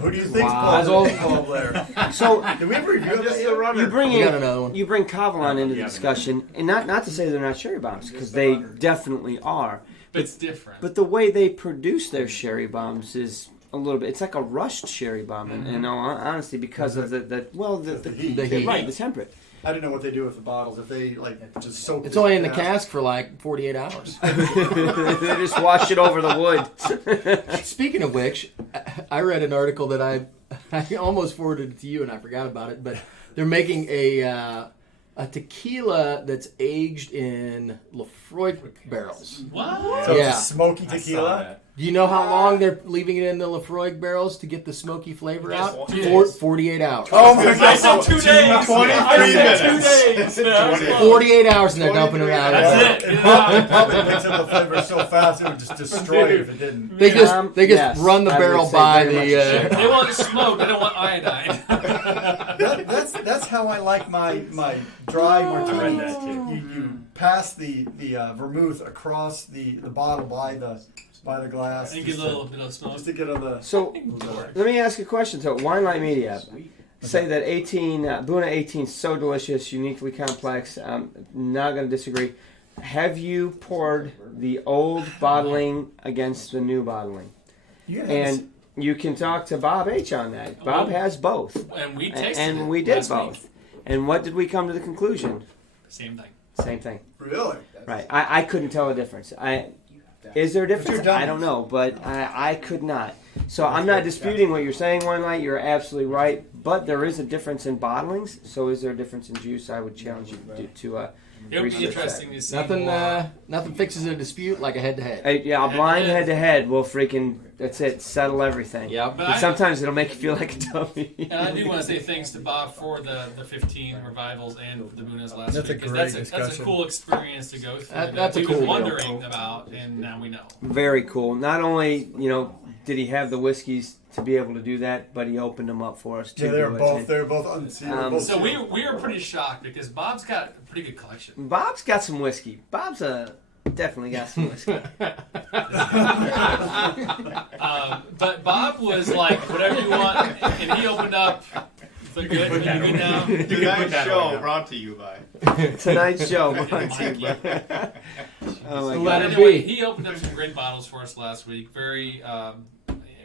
Who do you think's Wow. pulling the over there? So Did we ever review I'm just that the yet? runner. you bring We got in another one. you bring Kavalan into the Yeah, discussion, and not to say they're not sherry bombs because they definitely are. But it's different. But the way they produce their sherry bombs is a little bit. It's like a rushed sherry bomb, in all honesty, because of the heat. The heat. right, the temperature. I don't know what they do with the bottles. If they like just soak. It's only in the cask for like 48 hours. They just wash it over the wood. Speaking of which, I read an article that I almost forwarded it to you and I forgot about it, but they're making a tequila that's aged in Lefroy barrels. What? So Yeah. it's a smoky I saw tequila. that. Do you know how long they're leaving it in the Lefroy barrels to get the smoky flavor Just out? 2 days. 48 hours. Oh my I god! said 2 days. 23 I said 2 minutes. days. Yeah, that's close. 48 hours and they're dumping it out. That's it. It probably picks up the flavor so fast it would just destroy it if it didn't. They just Yes, run the I would barrel say by very the. much They want smoke. They don't want iodine. That's how I like my dry martini. read that too. You pass the vermouth across the bottle by the glass. And get a little bit of smoke. just to get on the. So let me ask you a question. So Wine Light Media say that 18 Buna 18 is so delicious, uniquely complex. I'm not going to disagree. Have you poured the old bottling against the new bottling? You have And you can talk to Bob H on that. Bob has both, And we tasted and it we did last both. week. And what did we come to the conclusion? Same thing. Same thing. really. Right. I couldn't tell the difference. Is there a difference? you're I don't know, but I could not. So I'm not disputing what you're saying, One Light. You're absolutely right. But there is a difference in bottlings. So is there a difference in juice? I would challenge you to It would be research interesting to see Nothing, more. nothing fixes a dispute like a head-to-head. Yeah, a blind head to head will freaking. That's it. Settle everything. Yep. But And I- sometimes it'll make you feel like a dummy. And I do want to say thanks to Bob for the 15 revivals and the Bunas last That's a week. 'cause great that's a discussion. cool experience to go through. That's a we cool were deal. wondering about, and now we know. Very cool. Not only did he have the whiskeys to be able to do that, but he opened them up for us too. Yeah, they're do it. both unsealed. both So sealed. we were pretty shocked because Bob's got a pretty good collection. Bob's got some whiskey. Bob's definitely got some whiskey. But Bob was like, whatever you want, and he opened up. So good, you good now? Tonight's show brought to you by. Tonight's show. Thank you. Oh my So God. let it Anyway, be. he opened up some great bottles for us last week. Very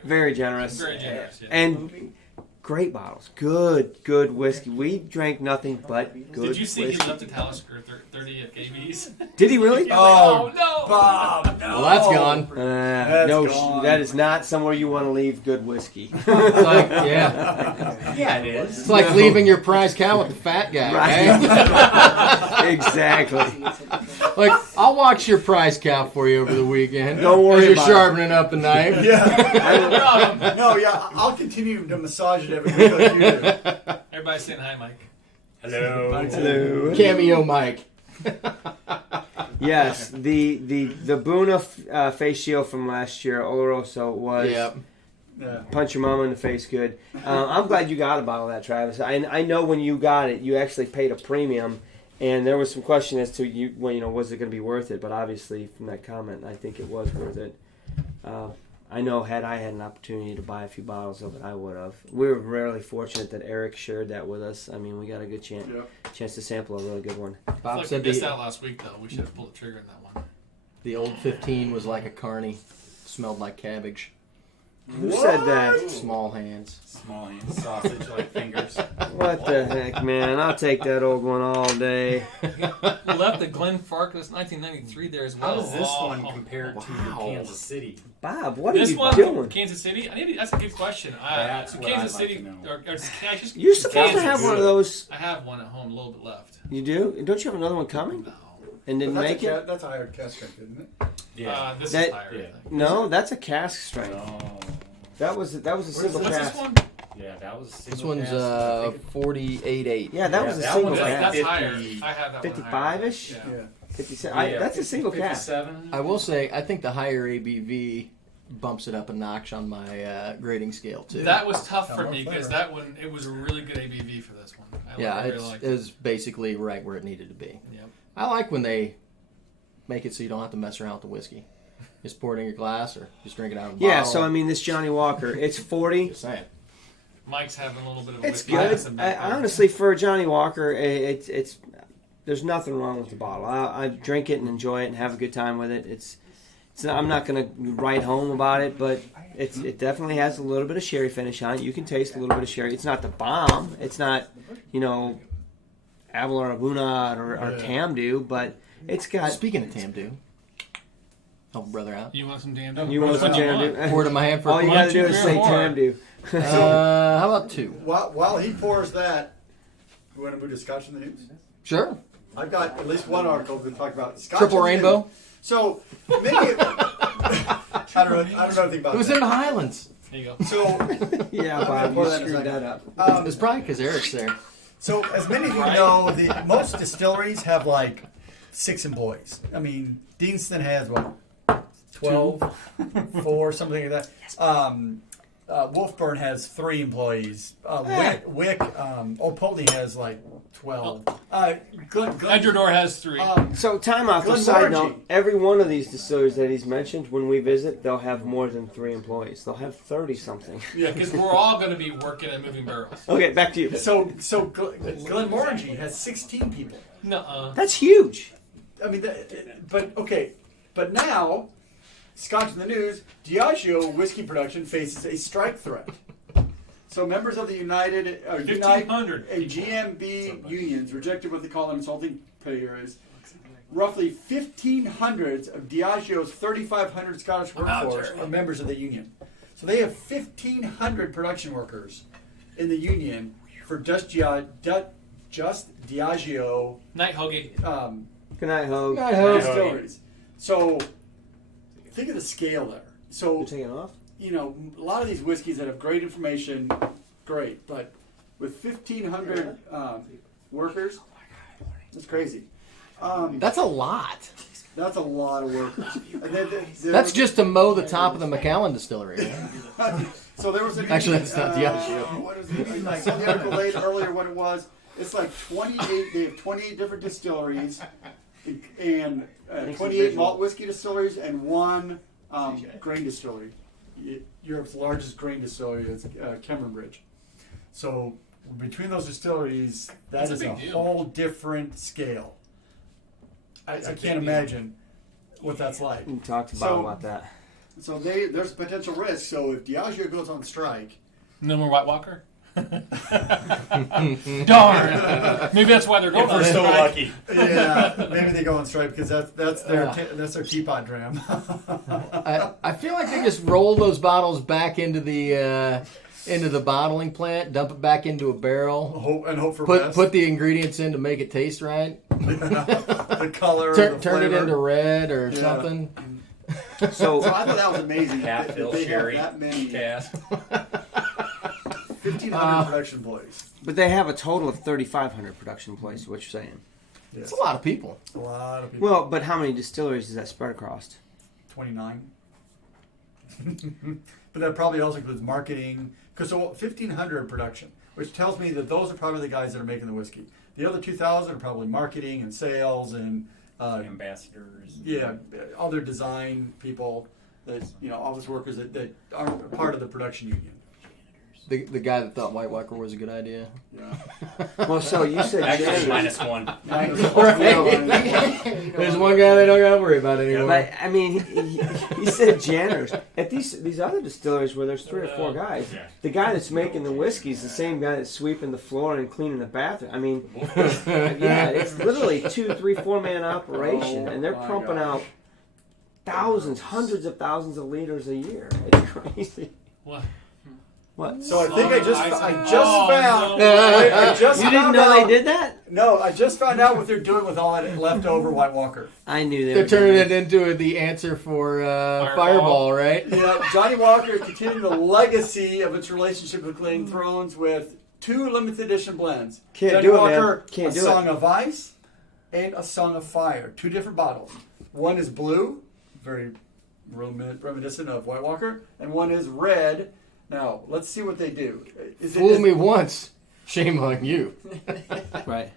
Generous. Very generous. Yeah. And great bottles. Good whiskey. We drank nothing but good Did you see whiskey. he left the Talisker 30 at KB's? Did he really? Oh no! Bob, no. Well, that's gone. No, gone. that is not somewhere you want to leave good whiskey. It's like, yeah. Yeah, it is. It's like leaving your prize cow with the fat guy, right? Exactly. Like, I'll watch your prize cow for you over the weekend. Don't worry as you're about sharpening up the knife. Yeah. No, yeah, I'll continue to massage it every week like you do. Everybody saying hi, Mike. Hello. Hello. Cameo Mike. Yes, the Buna face shield from last year, Oloroso, was Yep. Yeah. punch your mama in the face good. I'm glad you got a bottle of that, Travis. I know when you got it, you actually paid a premium, and there was some question as to was it going to be worth it? But obviously, from that comment, I think it was worth it. I know had I had an opportunity to buy a few bottles of it, I would have. We were rarely fortunate that Eric shared that with us. I mean, we got a good chance to sample a really good one. I feel Bob like said we missed the, out last week, though. We should have pulled the trigger in that one. the old 15 was like a carny. Smelled like cabbage. Who said that? Small hands. Small hands, sausage like fingers. What the heck, man? I'll take that old one all day. We left the Glenfarclas 1993 there as well. How does this Oh, one compare to Kansas City? Bob, what are This you one, doing? Kansas City. That's a good question. That's So what Kansas I'd like City, to know. or can I just? You're supposed to Kansas. have one of those. I have one at home, a little bit left. You do? Don't you have another one coming? No. And didn't That's make it? That's a higher cask strength, isn't it? Yeah. This That- is higher. I yeah. think. No, that's a cask strength. Oh. That was a single What's cask. this one? Yeah, that was. This single one's cast. I think 48.8. Yeah, that Yeah, was a that single one's like cask. That's 50. higher. I have that one. 55-ish? Yeah. Yeah. 57. Yeah, That's a single cask. 57. I will say, I think the higher ABV bumps it up a notch on my grading scale too. That was tough Got for more me because flavor. that one, it was a really good ABV for this one. yeah, really it liked was basically right where it needed to be. Yep. I like when they make it so you don't have to mess around with the whiskey? Just pour it in your glass or just drink it out of the Yeah, bottle? so I mean, this Johnny Walker, it's 40. Just saying. Mike's having a little bit of a It's whiskey good. lesson back there. Honestly, for a Johnny Walker, it's there's nothing wrong with the bottle. I drink it and enjoy it and have a good time with it. It's I'm not gonna write home about it, but it definitely has a little bit of sherry finish on it. You can taste a little bit of sherry. It's not the bomb. It's not, Abel or Abuna or Tamdu, but it's got. Speaking of Tamdu, help a brother out. You want some damn? You want some Tamdu? Pour it in my hand for All a you point. gotta do is say More. Tamdu. How about 2? While he pours that, we want to move to Scotch in the news. Sure. I've got at least one article to talk about Scotch. Triple in the Rainbow. news. So maybe I don't know anything about It was that. in the Highlands. There you go. So Yeah, I'm gonna Bob, pour you that in a screwed second. that up. It's probably because Eric's there. So, as many of you know, most distilleries have like 6 employees. I mean, Deanston has what, 12, 4, something like that. Wolfburn has 3 employees. Wick, Old Pulteney has like 12. Edrador has 3. So, time out. For Glenmorangie. side note, every one of these distilleries that he's mentioned, when we visit, they'll have more than 3 employees. They'll have 30 something. Yeah, because we're all going to be working and moving barrels. Okay, back to you. So Glenmorangie has 16 people. Nuh-uh. That's huge. I mean, but now, Scotch in the news, Diageo whiskey production faces a strike threat. So members of the Unite 1,500 a GMB unions rejected what they call an insulting payer is roughly 1,500 of Diageo's 3,500 Scottish workforce are members of the union. So they have 1,500 production workers in the union for just Diageo Night Hoagie. Good night, Hogue. distilleries. So think of the scale there. So You're taking off? a lot of these whiskeys that have great information, great, but with 1,500 workers, that's crazy. That's a lot. That's a lot of workers. And That's just to mow the top of the Macallan distillery. Right? so there was a Actually, that's not Diageo. What is it? I saw the article late earlier what it was. It's like 28. They have 28 different distilleries and 28 malt whiskey distilleries and 1 grain distillery. Europe's largest grain distillery is Cameron Bridge. So between those distilleries, that That's a is big a deal. whole different scale. I That's a can't big deal. imagine what that's like. We talked So- about that. So there's a potential risk. So if Diageo goes on strike, No more White Walker? Darn! Maybe that's why they're going on strike. lucky. yeah, maybe they go on strike because that's their teapot dram. I feel like they just roll those bottles back into the bottling plant, dump it back into a barrel, hope for put best. the ingredients in to make it taste right, the color, turn the it flavor. into red or Yeah. something. So So, I thought that was amazing. Half that fill they sherry have that many cask. 1,500 production employees. but they have a total of 3,500 production employees, is what you're saying. Yes. It's a lot of people. A lot of people. Well, but how many distilleries is that spread across? 29. But that probably also includes marketing. Because so 1,500 production, which tells me that those are probably the guys that are making the whiskey. The other 2,000 are probably marketing and sales and Ambassadors. yeah, other design people, that office workers that aren't part of the production union. The guy that thought White Walker was a good idea. Yeah. Well, so you said Actually, January. -1. There's one guy they don't got to worry about anymore. But I mean, he said janitors. At these other distilleries where there's 3 or 4 guys, Yeah. the guy that's making the whiskey is the same guy that's sweeping the floor and cleaning the bathroom. I mean, it's literally 2, 3, 4 man operation, and they're my pumping gosh. out thousands, hundreds of thousands of liters a year. It's crazy. What? What? So I think I just Oh, found. no. I just You didn't found know out, they did that? No, I just found out what they're doing with all that leftover White Walker. I knew they They're were turning doing it into the answer for Fireball. Fireball, right? Yeah, Johnny Walker is continuing the legacy of its relationship with Game of Thrones with 2 limited edition blends. Can't Johnny do it, man. Walker, Can't a do Song it. of Ice and a Song of Fire. 2 different bottles. One is blue, very reminiscent of White Walker, and one is red. Now, let's see what they do. Fool me once, shame on you. Right.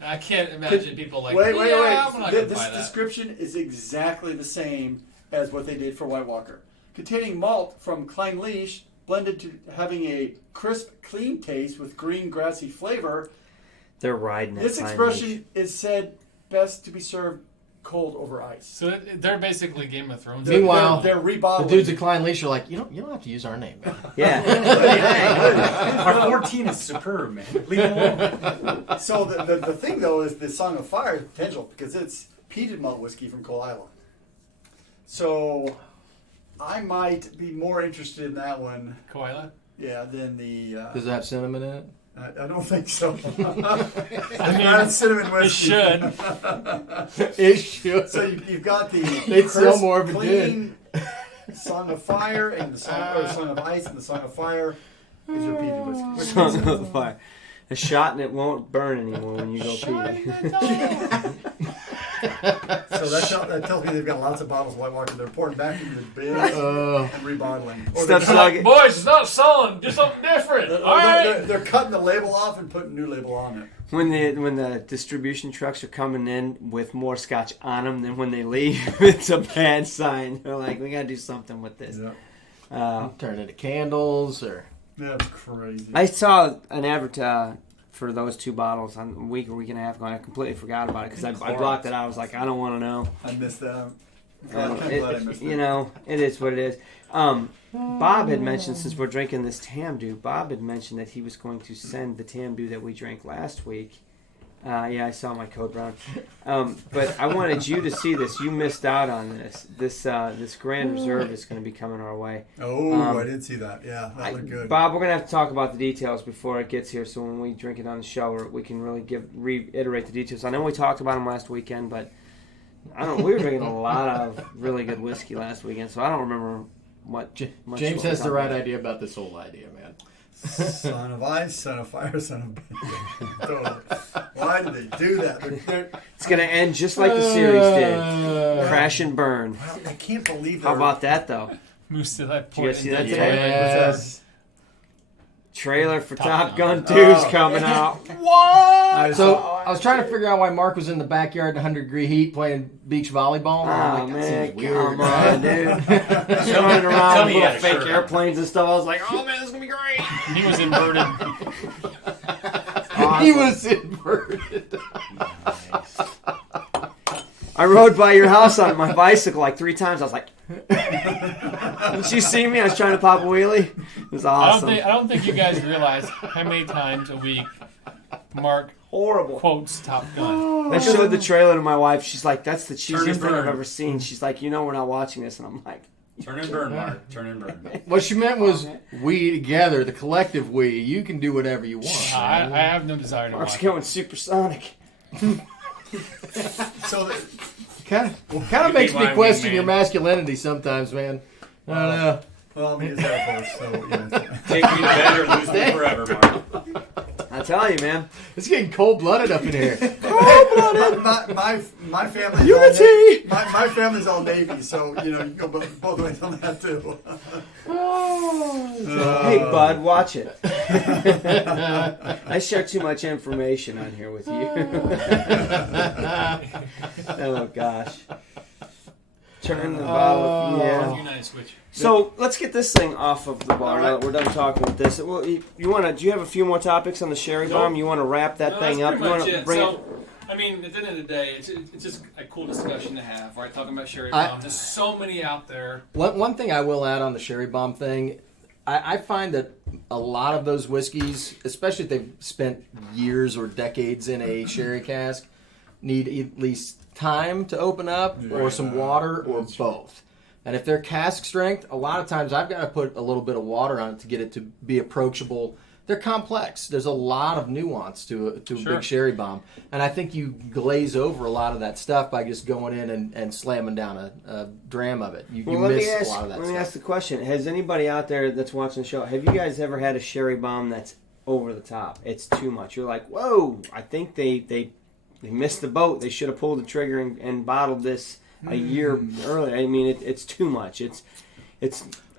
I can't imagine people like, wait. I'm not going to This buy that. description is exactly the same as what they did for White Walker. Containing malt from Klein Leash, blended to having a crisp, clean taste with green, grassy flavor. They're riding it. This expression is said best to be served cold over ice. So they're basically Game of Thrones. Meanwhile, they're the rebottling. dudes at Klein Leash are like, you don't have to use our name, man. Yeah. Our 14 is superb, man. Leave it alone. So the thing though is the Song of Fire is potential because it's peated malt whiskey from Coal Island. So I might be more interested in that one, Koala? yeah, than the. Does it have cinnamon in it? I don't think so. I mean, Not cinnamon it whiskey. should. It should. So you've got the They'd sell crisp, more if it clean Song of Fire and the Song of Ice, and the Song of Fire is your peated whiskey. Song of Fire. A shot and it won't burn anymore when you go pee. So that tells me they've got lots of bottles of White Walker. They're pouring back into the bin and rebottling. Or Stuff they're, like Boys, it's not selling. Do something different. All right. they're cutting the label off and putting a new label on it. when the distribution trucks are coming in with more Scotch on them than when they leave, it's a bad sign. They're like, we gotta do something with this. Yeah, Turn into candles or. that's crazy. I saw an advert for those two bottles on a week or week and a half ago. And I completely forgot about it because I blocked it out. I was like, I don't want to know. I missed that. And I'm glad I missed it. you know, it is what it is. Bob had mentioned, since we're drinking this Tamdu, Bob had mentioned that he was going to send the Tamdu that we drank last week. Yeah, I saw my code brown. But I wanted you to see this. You missed out on this. This Grand Reserve is going to be coming our way. Oh, I did see that. Yeah, that looked good. Bob, we're going to have to talk about the details before it gets here, so when we drink it on the show, we can really reiterate the details. I know we talked about them last weekend, but I don't. We were drinking a lot of really good whiskey last weekend, so I don't remember much James what has we the talked right about. idea about this whole idea, man. Son of Ice, Son of Fire, Son of Totally. Why did they do that? It's going to end just like the series did. Crash and burn. Well, I can't believe How about that, though? Moose to that Did you point. guys see that today? Yes. Trailer for Top Top Gun Gun. 2's coming out. What? So I was trying to figure out why Mark was in the backyard in 100-degree heat playing beach volleyball. And I'm Oh, like, that man, seems weird. come on, dude. Running around Tell with me you little had a fake shirt on. airplanes and stuff. I was like, oh, man, this is going to be great. He was inverted. He was inverted. I rode by your house on my bicycle like 3 times. I was like, didn't you see me? I was trying to pop a wheelie. It was awesome. I don't think you guys realize how many times a week Mark Horrible. quotes Top Gun. I showed the trailer to my wife. She's like, that's the Turn cheesiest and thing I've burn. ever seen. She's like, you know we're not watching this. And I'm like, Turn and burn, Mark. Turn and burn. What she meant was we together, the collective we. You can do whatever you want. I have no desire to Mark's watch. going supersonic. So Kind of You makes be me my question wingman. your masculinity sometimes, man. I don't know. well, I mean, it's Air Force, so yeah. Take me to bed or lose me forever, Mark. I tell you, man. It's getting cold-blooded up in here. My family's Unity! all Navy. My family's all Navy, so you know you can go both ways on that too. Hey, bud, watch it. I share too much information on here with you. Oh, gosh. Turn the bottle. Yeah. You nice switch. So let's get this thing off of the bar now that we're done talking with this. Well, do you have a few more topics on the sherry bomb? You want to wrap that No, thing that's up? pretty You much want to it. bring So, it? I mean, at the end of the day, it's just a cool discussion to have, right? Talking about sherry I- bomb. There's so many out there. One thing I will add on the sherry bomb thing, I find that a lot of those whiskeys, especially if they've spent years or decades in a sherry cask, need at least time to open up or some water or both. And if they're cask strength, a lot of times I've got to put a little bit of water on it to get it to be approachable. They're complex. There's a lot of nuance to a Sure. big sherry bomb. And I think you glaze over a lot of that stuff by just going in and slamming down a dram of it. You Well, miss a lot of that let me stuff. ask the question. Has anybody out there that's watching the show, have you guys ever had a sherry bomb that's over the top? It's too much. You're like, whoa, I think they missed the boat. They should have pulled the trigger and bottled this a year earlier. I mean, it's too much. It's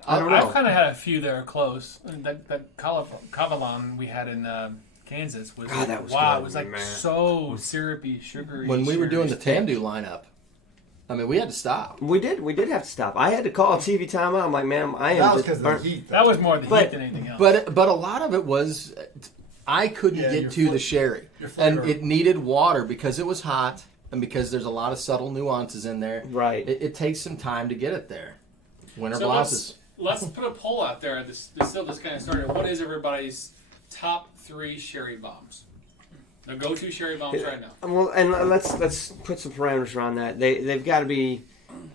I don't know. I've kind of had a few that are close. That Cavalon we had in Kansas was God, that was wow. good, It was like man. so syrupy, sugary. When we were doing the sugary. Tamdu lineup, I mean, we had to stop. We did have to stop. I had to call a TV timeout. I'm like, man, I am That was just because of burnt. the heat. That was more the But- heat than anything else. But a lot of it was I couldn't Yeah, get your to the flavor- sherry, your and flavor. it needed water because it was hot and because there's a lot of subtle nuances in there. Right. It takes some time to get it there. Winter So blouses. let's put a poll out there. This still just kind of started. What is everybody's top 3 sherry bombs? The go-to sherry bombs right now. Well, and let's put some parameters around that. They've got to be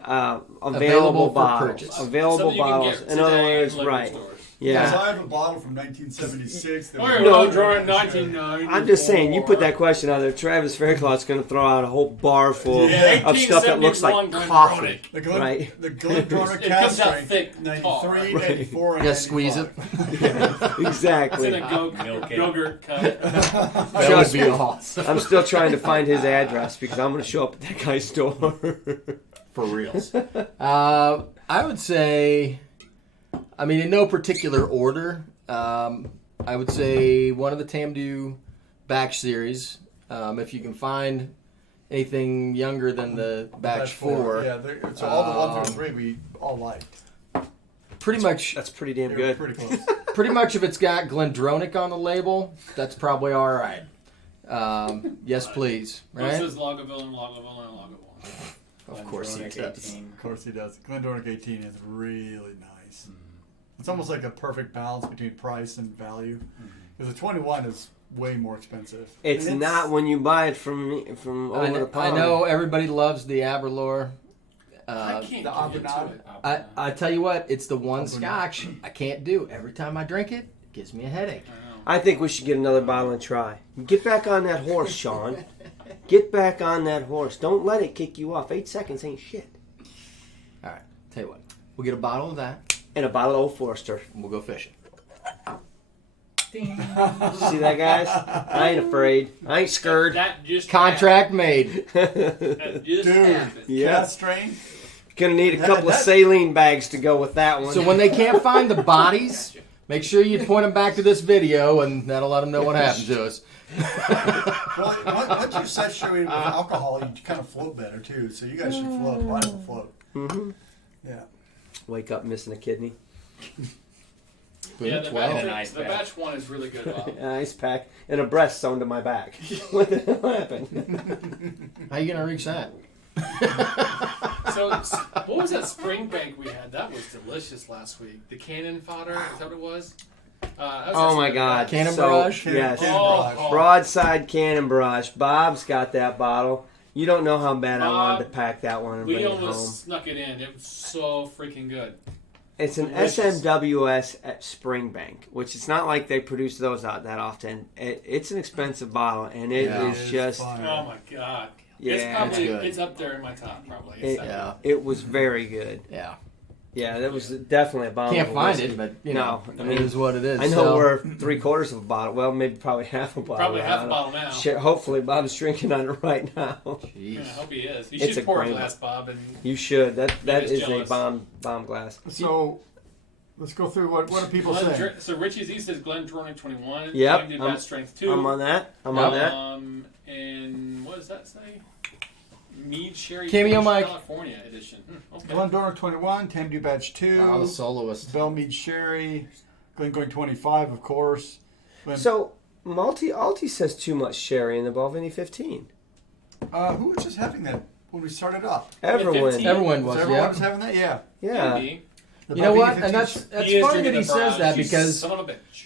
available Available for bottles. purchase. Available Something you can bottles. get In other today words, in liquor right. stores. Yeah. Because I have a bottle from 1976. That Oh, was yeah, No, well, drawing 1990. I'm just saying, you put that question out there, Travis Faircloth's going to throw out a whole bar full Yeah. of stuff that looks like 1871 coffee. The Glen, Right. the Glendronach It cast comes out strength, thick, 93, tall. 94, and Just squeeze it. 95. It's Exactly. in a Milk it. yogurt cup. That would Trust be me. awesome. I'm still trying to find his address because I'm going to show up at that guy's store. For reals. I would say, I mean, in no particular order, I would say one of the Tamdu batch series. If you can find anything younger than the batch 4, Yeah, so all the 1 through 3 we all liked. pretty much, That's pretty damn They good. were pretty close. pretty much if it's got Glendronach on the label, that's probably all right. Yes, please. It Right? says Lagavulin and Lagavulin and Lagavulin. Of course he does. Of course he does. Glendronach 18 is really nice. It's almost like a perfect balance between price and value. Because the 21 is way more expensive. It's And not when you buy it from over the I pond. know everybody loves the Aberlour. I can't the get into Abernaut. it. I tell you what, it's the one Abernaut. Scotch I can't do. Every time I drink it, it gives me a headache. I know. I think we should get another bottle and try. Get back on that horse, Sean. Get back on that horse. Don't let it kick you off. 8 seconds ain't shit. All right, tell you what, we'll get a bottle of that And a bottle of Old Forester. and we'll go fishing. See that, guys? I ain't afraid. I ain't scared. That just Contract made. happened. That just Dude, happened. Yeah. cast strain. Gonna need a couple of That- saline bags to go with that one. So when they can't find the bodies, make sure you point them back to this video, and that'll let them know what happened to us. Well, once you saturate it with alcohol, you kind of float better too. So you guys should float. Why don't you float? hmm Yeah. Wake up missing a kidney. Boom, Yeah, the 12. batch, An ice the pack. batch 1 is really good. Bob. An ice pack and a breast sewn to my back. What the hell happened? How you gonna reach that? So, what was that spring bank we had? That was delicious last week. The cannon fodder, is that what it was? That was Oh my actually God! Cannon So, barrage? Yes. Cannon barrage. Broadside cannon barrage. Bob's got that bottle. You don't know how bad I wanted to pack that one and We bring it almost home. snuck it in. It was so freaking good. It's an delicious. SMWS at Springbank, which it's not like they produce those out that often. It's an expensive bottle, and it Yeah. is It is just fine. Oh my God. Yeah, it's probably it's good. it's up there in my top probably. It- Yeah. it was very good. Yeah. Yeah, that was definitely a bottle. Can't of find whiskey. it, but you No, know, I mean, it is what it is. I know So, we're 3/4 of a bottle. Well, maybe probably half a bottle. Probably I half a don't know. bottle now. Shit, hopefully Bob's drinking on it right now. Yeah, I Jeez. hope he is. You It's should a pour a great glass, Bob, and You should. That he's is jealous. a bomb glass. So let's go through what do people say. So Richie's he says Glenrothes 21. Yep, Candy I'm- Batch Strength 2. I'm on that. I'm on that. And what does that say? Mead Sherry Cameo Finish Mike. California edition. Okay. Glendronach 21, Tamdu Batch 2, Oh, the soloist. Bellmead Sherry, Glengoyne 25, of course. So Alti says too much sherry in the Balvenie 15. Who was just having that when we started up? Everyone. 15. Everyone was, Everyone yeah. was having that? Yeah. Yeah. Maybe. The You know Balvenie what? 15. And that's He is funny that drinking he the says that barrage, you because son of a bitch.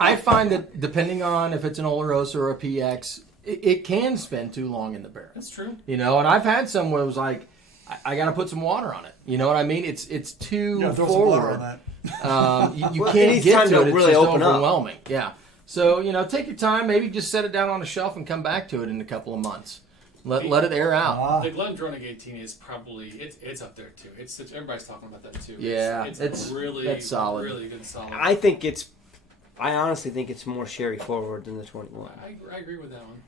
I find that depending on if it's an Oloroso or a PX, it can spend too long in the barrel. That's true. You know, and I've had some where it was like, I got to put some water on it. You know what I mean? It's too Yeah, throw some water on forward. that. You Well, it can't needs get time to to it. It's really just open up. overwhelming. Yeah. So, you know, take your time. Maybe just set it down on a shelf and come back to it in a couple of months. Let it air out. Ah. The Glendronach 18 is probably it's up there too. Everybody's talking about that too. Yeah, it's really that's solid. really good solid. I honestly think it's more sherry forward than the 21. I agree with that one.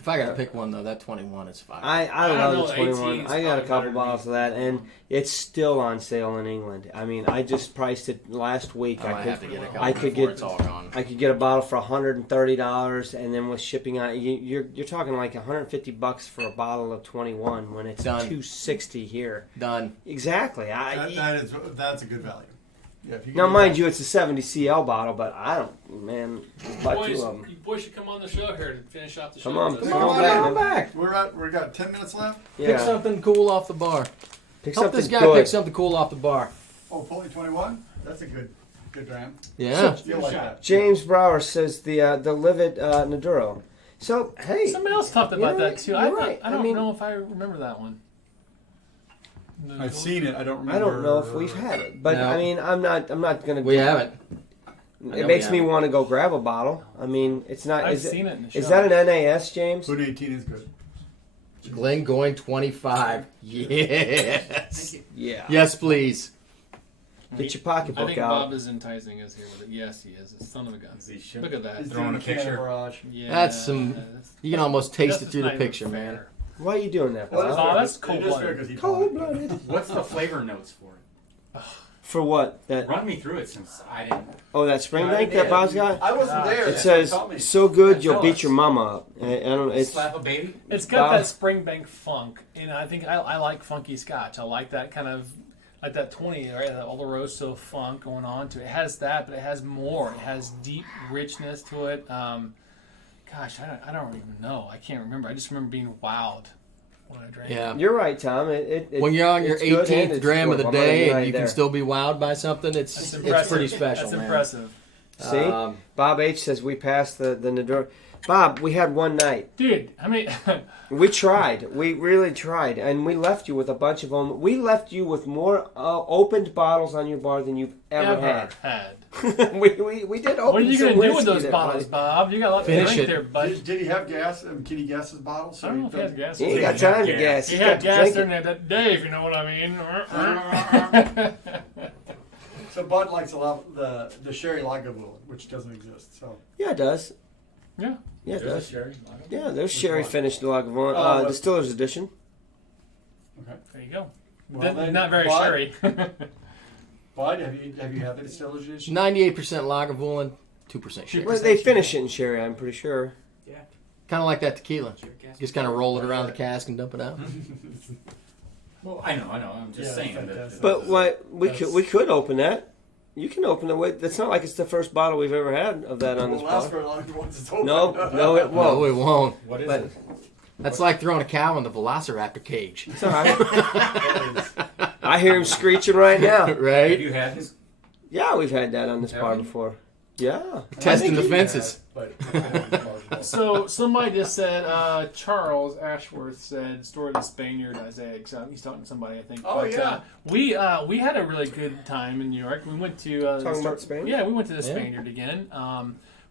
If I gotta pick one though, that 21 is fire. I I don't love know, the 21. 18 is I got a probably couple better bottles of that, and it's still on sale in England. I mean, I just priced it last week. I might have to get a couple I could before get- it's all gone. I could get a bottle for $130, and then with shipping on, you're talking like $150 for a bottle of 21 when it's Done. $260 here. Done. Exactly. That's a good value. Yeah, if you Now, can do mind that. you, it's a 70 CL bottle, but I don't, man, buy two Boys, of them. you boys should come on the show here to finish off the show. Come on, with us. come on back. Come back. We got 10 minutes left. Pick Yeah. something cool off the bar. Pick Help something this guy good. pick something cool off the bar. Oh, fully 21. That's a good dram. Yeah. Still like that. James Brower says the Livid Naduro. So, hey. Somebody else talked about You're that right, too. you're right. I don't I mean- know if I remember that one. I've seen it. I don't remember. I don't know if we've had it, but No. I mean, I'm not gonna. We haven't. It makes me want to go grab a bottle. I mean, it's not. I've Is, seen it in the is show. that an NAS, James? Food 18 is good. Glenn going 25. Yes. Yeah. Yes, please. Get your I pocketbook think out. Bob is enticing us here with it. Yes, he is. A son of a gun. Is he should- Look at that. He's Throwing doing a a can picture. barrage. Yeah, That's some- that's- You can almost taste that's it through not the even picture, man. fair. Why are you doing that, Well, Bob? Oh, that's It is fair 'cause he Cold bought it. blooded. What's the flavor notes for it? For what? That? Run me through it since I didn't. Oh, that Springbank that Bob's got. I wasn't there. It says Tell me. so good Yeah, you'll tell beat us. your mama up. I don't. It's Slap a baby? It's got Bob? that Springbank funk, and I think I like funky Scotch. I like that kind of like that 20, right? That Oloroso funk going on to it. It has that, but it has more. It has deep richness to it. Gosh, I don't even know. I can't remember. I just remember being wowed when I drank. Yeah. You're right, Tom. When you're on your it's good and 18th it's dram of the good. I'm gonna day be and right you there. can still be wowed by something, That's it's impressive. pretty special, That's man. impressive. See, Um, Bob H says we passed the Naduro. Bob, we had one night. Dude, I mean, We tried. We really tried, and we left you with a bunch of them. We left you with more opened bottles on your bar than you've ever had. had. we did open. What are you some going to do with whiskey those that bottles, night. Bob? You got a lot to Finish drink it. there, bud. Did he have gas? Can he gas his bottles? I don't know if he has gas. He ain't got time to gas. He He's had got to gas drink in it. there that day, if you know what I mean. So Bud likes a lot the sherry Lagavulin, which doesn't exist. So Yeah, it does. Yeah. Yeah, it does. Sherry. Yeah, there's Which sherry one? finished Lagavulin. Oh, Distiller's edition. There you go. well, then, Not very Bud, sherry. Bud, have you had the distiller's edition? 98% Lagavulin, 2% sherry. Well, they finish it in sherry, I'm pretty sure. Yeah. Kind of like that tequila. Sure, gas. Just kind of roll it around the cask and dump it out. Well, I know. I'm just Yeah, saying that. fantastic. But what we That's- could open that. You can open it. With, it's not like it's the first bottle we've ever had of that on It this won't last bar. for long once it's open. No, no, it No, won't. it won't. What is But- it? That's like throwing a cow in the velociraptor cage. It's all right. I hear him screeching right now. Have Right? you had this? Yeah, we've had that on this Have bar we? before. Yeah. Testing the Yeah, fences. but So somebody just said, Charles Ashworth said, "Story of the Spaniard." Isaiah, he's talking to somebody, I think. Oh, yeah. We had a really good time in New York. We went to Talking about Spaniard? Yeah, we went to the Yeah. Spaniard again.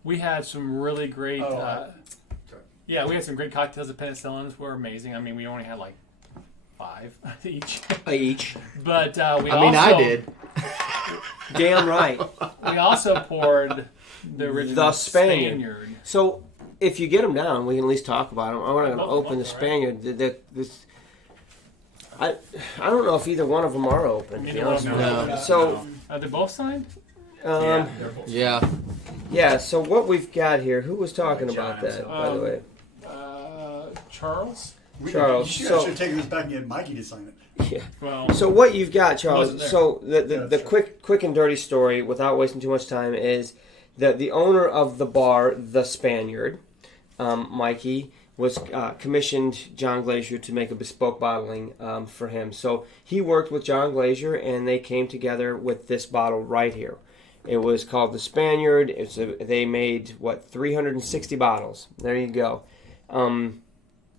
We had some really great. Oh, yeah, we had some great cocktails. The penicillins were amazing. I mean, we only had like 5 each, Each. but we I mean, also, I did. Damn right. We also poured the original The Spaniard. Spaniard. So if you get them down, we can at least talk about them. I'm not going to Both open the of them, Spaniard. I don't know if either one of them are open. To be Neither one honest of with them you. No. So Are they both signed? um, they're both. Yeah. yeah. So what we've got here? Who was talking about John that? himself. By the way, Charles. Charles, You should so- actually take this back and get Mikey to sign it. yeah. Well, So what you've got, Charles? Wasn't there. So the Yeah, that's true. quick and dirty story, without wasting too much time, is that the owner of the bar, the Spaniard, Mikey, was commissioned John Glazier to make a bespoke bottling for him. So he worked with John Glazier, and they came together with this bottle right here. It was called the Spaniard. They made 360 bottles. There you go.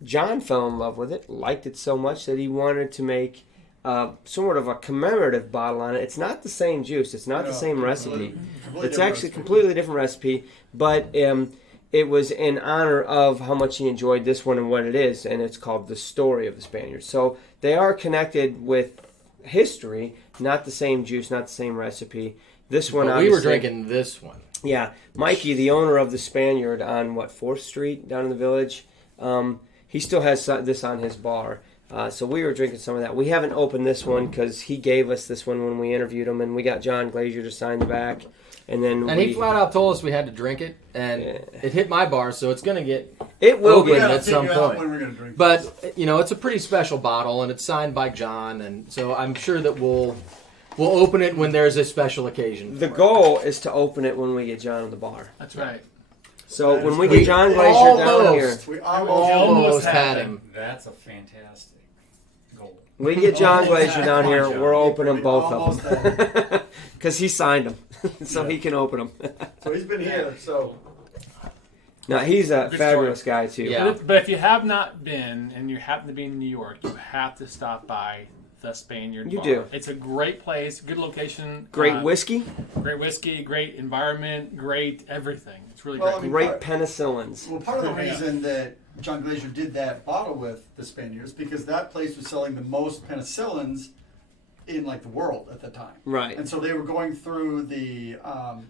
John fell in love with it, liked it so much that he wanted to make sort of a commemorative bottle on it. It's not the same juice. It's not the same recipe. It's actually a completely different recipe, but it was in honor of how much he enjoyed this one and what it is, and it's called The Story of the Spaniard. So they are connected with history, not the same juice, not the same recipe. This one, But we were obviously- drinking this one. Yeah, Mikey, the owner of the Spaniard on 4th Street down in the Village, He still has this on his bar. So we were drinking some of that. We haven't opened this one because he gave us this one when we interviewed him, and we got John Glazier to sign the back. And he flat out told us we had to drink it, and it hit my bar, so it's going to get it will opened get at some point. When we're gonna drink But it's a pretty special bottle, and it's signed by John, and so I'm sure that we'll open it when there's a special occasion. The goal is to open it when we get John in the bar. That's right. So That when is we great. get John Glazier down here, We almost had him. That's a fantastic goal. we get John Glazier down here, we're opening We both almost of them because he signed them, so he can open them. So he's been here. So Now he's a Good fabulous guy too. Yeah. But if you have not been and you happen to be in New York, you have to stop by the Spaniard You Bar. do. It's a great place, good location, Great whiskey, great environment, great everything. It's really Well, great. great penicillins. Well, part of the reason that John Glazier did that bottle with the Spaniards because that place was selling the most penicillins in like the world at the time. Right. And so they were going through the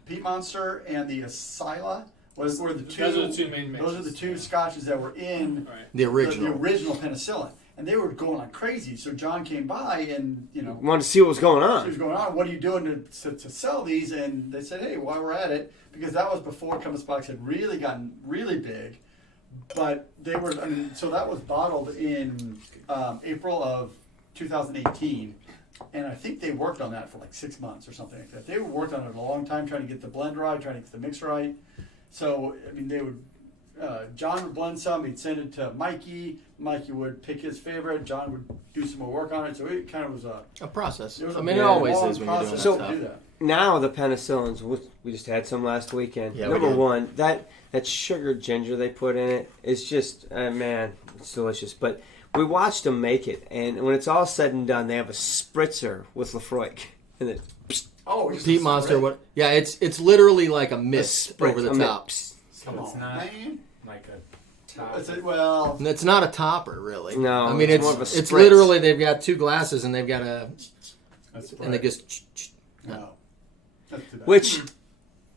Peat Monster and the Asila. Were the two? Those are the two main Those are the mixes, two yeah. scotches that were in Right. The the original. original penicillin, and they were going like crazy. So John came by and Wanted to see what was going what was on. going on. What are you doing to sell these? And they said, hey, while we're at it, because that was before Compass Box had really gotten really big. But they were, so that was bottled in April of 2018. And I think they worked on that for like 6 months or something like that. They worked on it a long time, trying to get the blend right, trying to get the mix right. So, I mean, they would, John would blend some, he'd send it to Mikey. Mikey would pick his favorite. John would do some more work on it. So it kind of was A process. it was I a mean, it very always long is when you're doing process So- that to do stuff. that. Now the penicillins, we just had some last weekend. Yeah, we Number did. one, that sugared ginger they put in it is just, man, it's delicious. But we watched them make it, and when it's all said and done, they have a spritzer with Lafroig, and then Oh, just Peat a Monster. spray. What? Yeah, it's literally like a mist spritz, over the I mean, top. So Come it's on, not man. like a top. It's a, well, And it's not a topper, really. No, I mean it's it's more of a it's spritz. literally they've got two glasses and they've got and they just no. That's too bad. which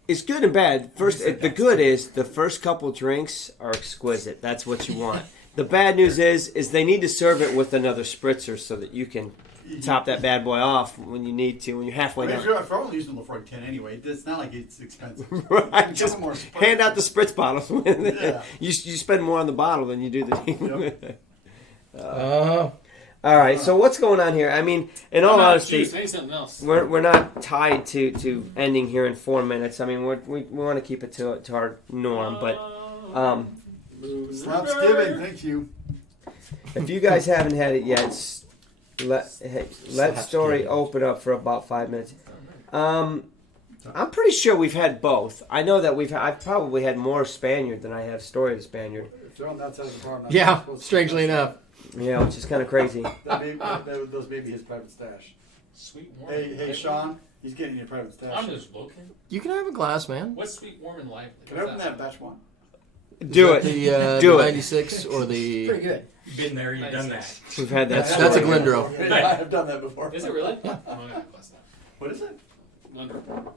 is good and bad. First, the good is the first couple drinks are exquisite. That's what you want. The bad news is they need to serve it with another spritzer so that you can top that bad boy off when you need to, when you're halfway I mean, down. if you're only using Lafroig 10 anyway, it's not like it's expensive. Right, Give just them more spritz. hand out the spritz bottles. Yeah. you spend more on the bottle than you do the. Yep. All right, so what's going on here? I mean, in all I'm out of honesty, juice. I need something else. we're not tied to ending here in 4 minutes. I mean, we want to keep it to our norm, but Slapsgiving, thank you. if you guys haven't had it yet, let Story open up for about 5 minutes. I'm pretty sure we've had both. I know that I've probably had more Spaniard than I have Story of the Spaniard. If they're on that side of the bar, I'm not yeah. supposed to- Strangely enough, Yeah, which is kind of crazy. Those may be his private stash. Sweet warm. Hey, Sean, he's getting your private stash. I'm just looking. you can have a glass, man. What's sweet warm and lively? Can I open that batch one? Do Is it. that Do the it. 96 or the? Pretty good. You've been there, you've done that. We've had that. That's a story. Glendro. Yeah, I've done that before. Is it really? Yeah. Oh, yeah, bless that. What is it? Wonderful.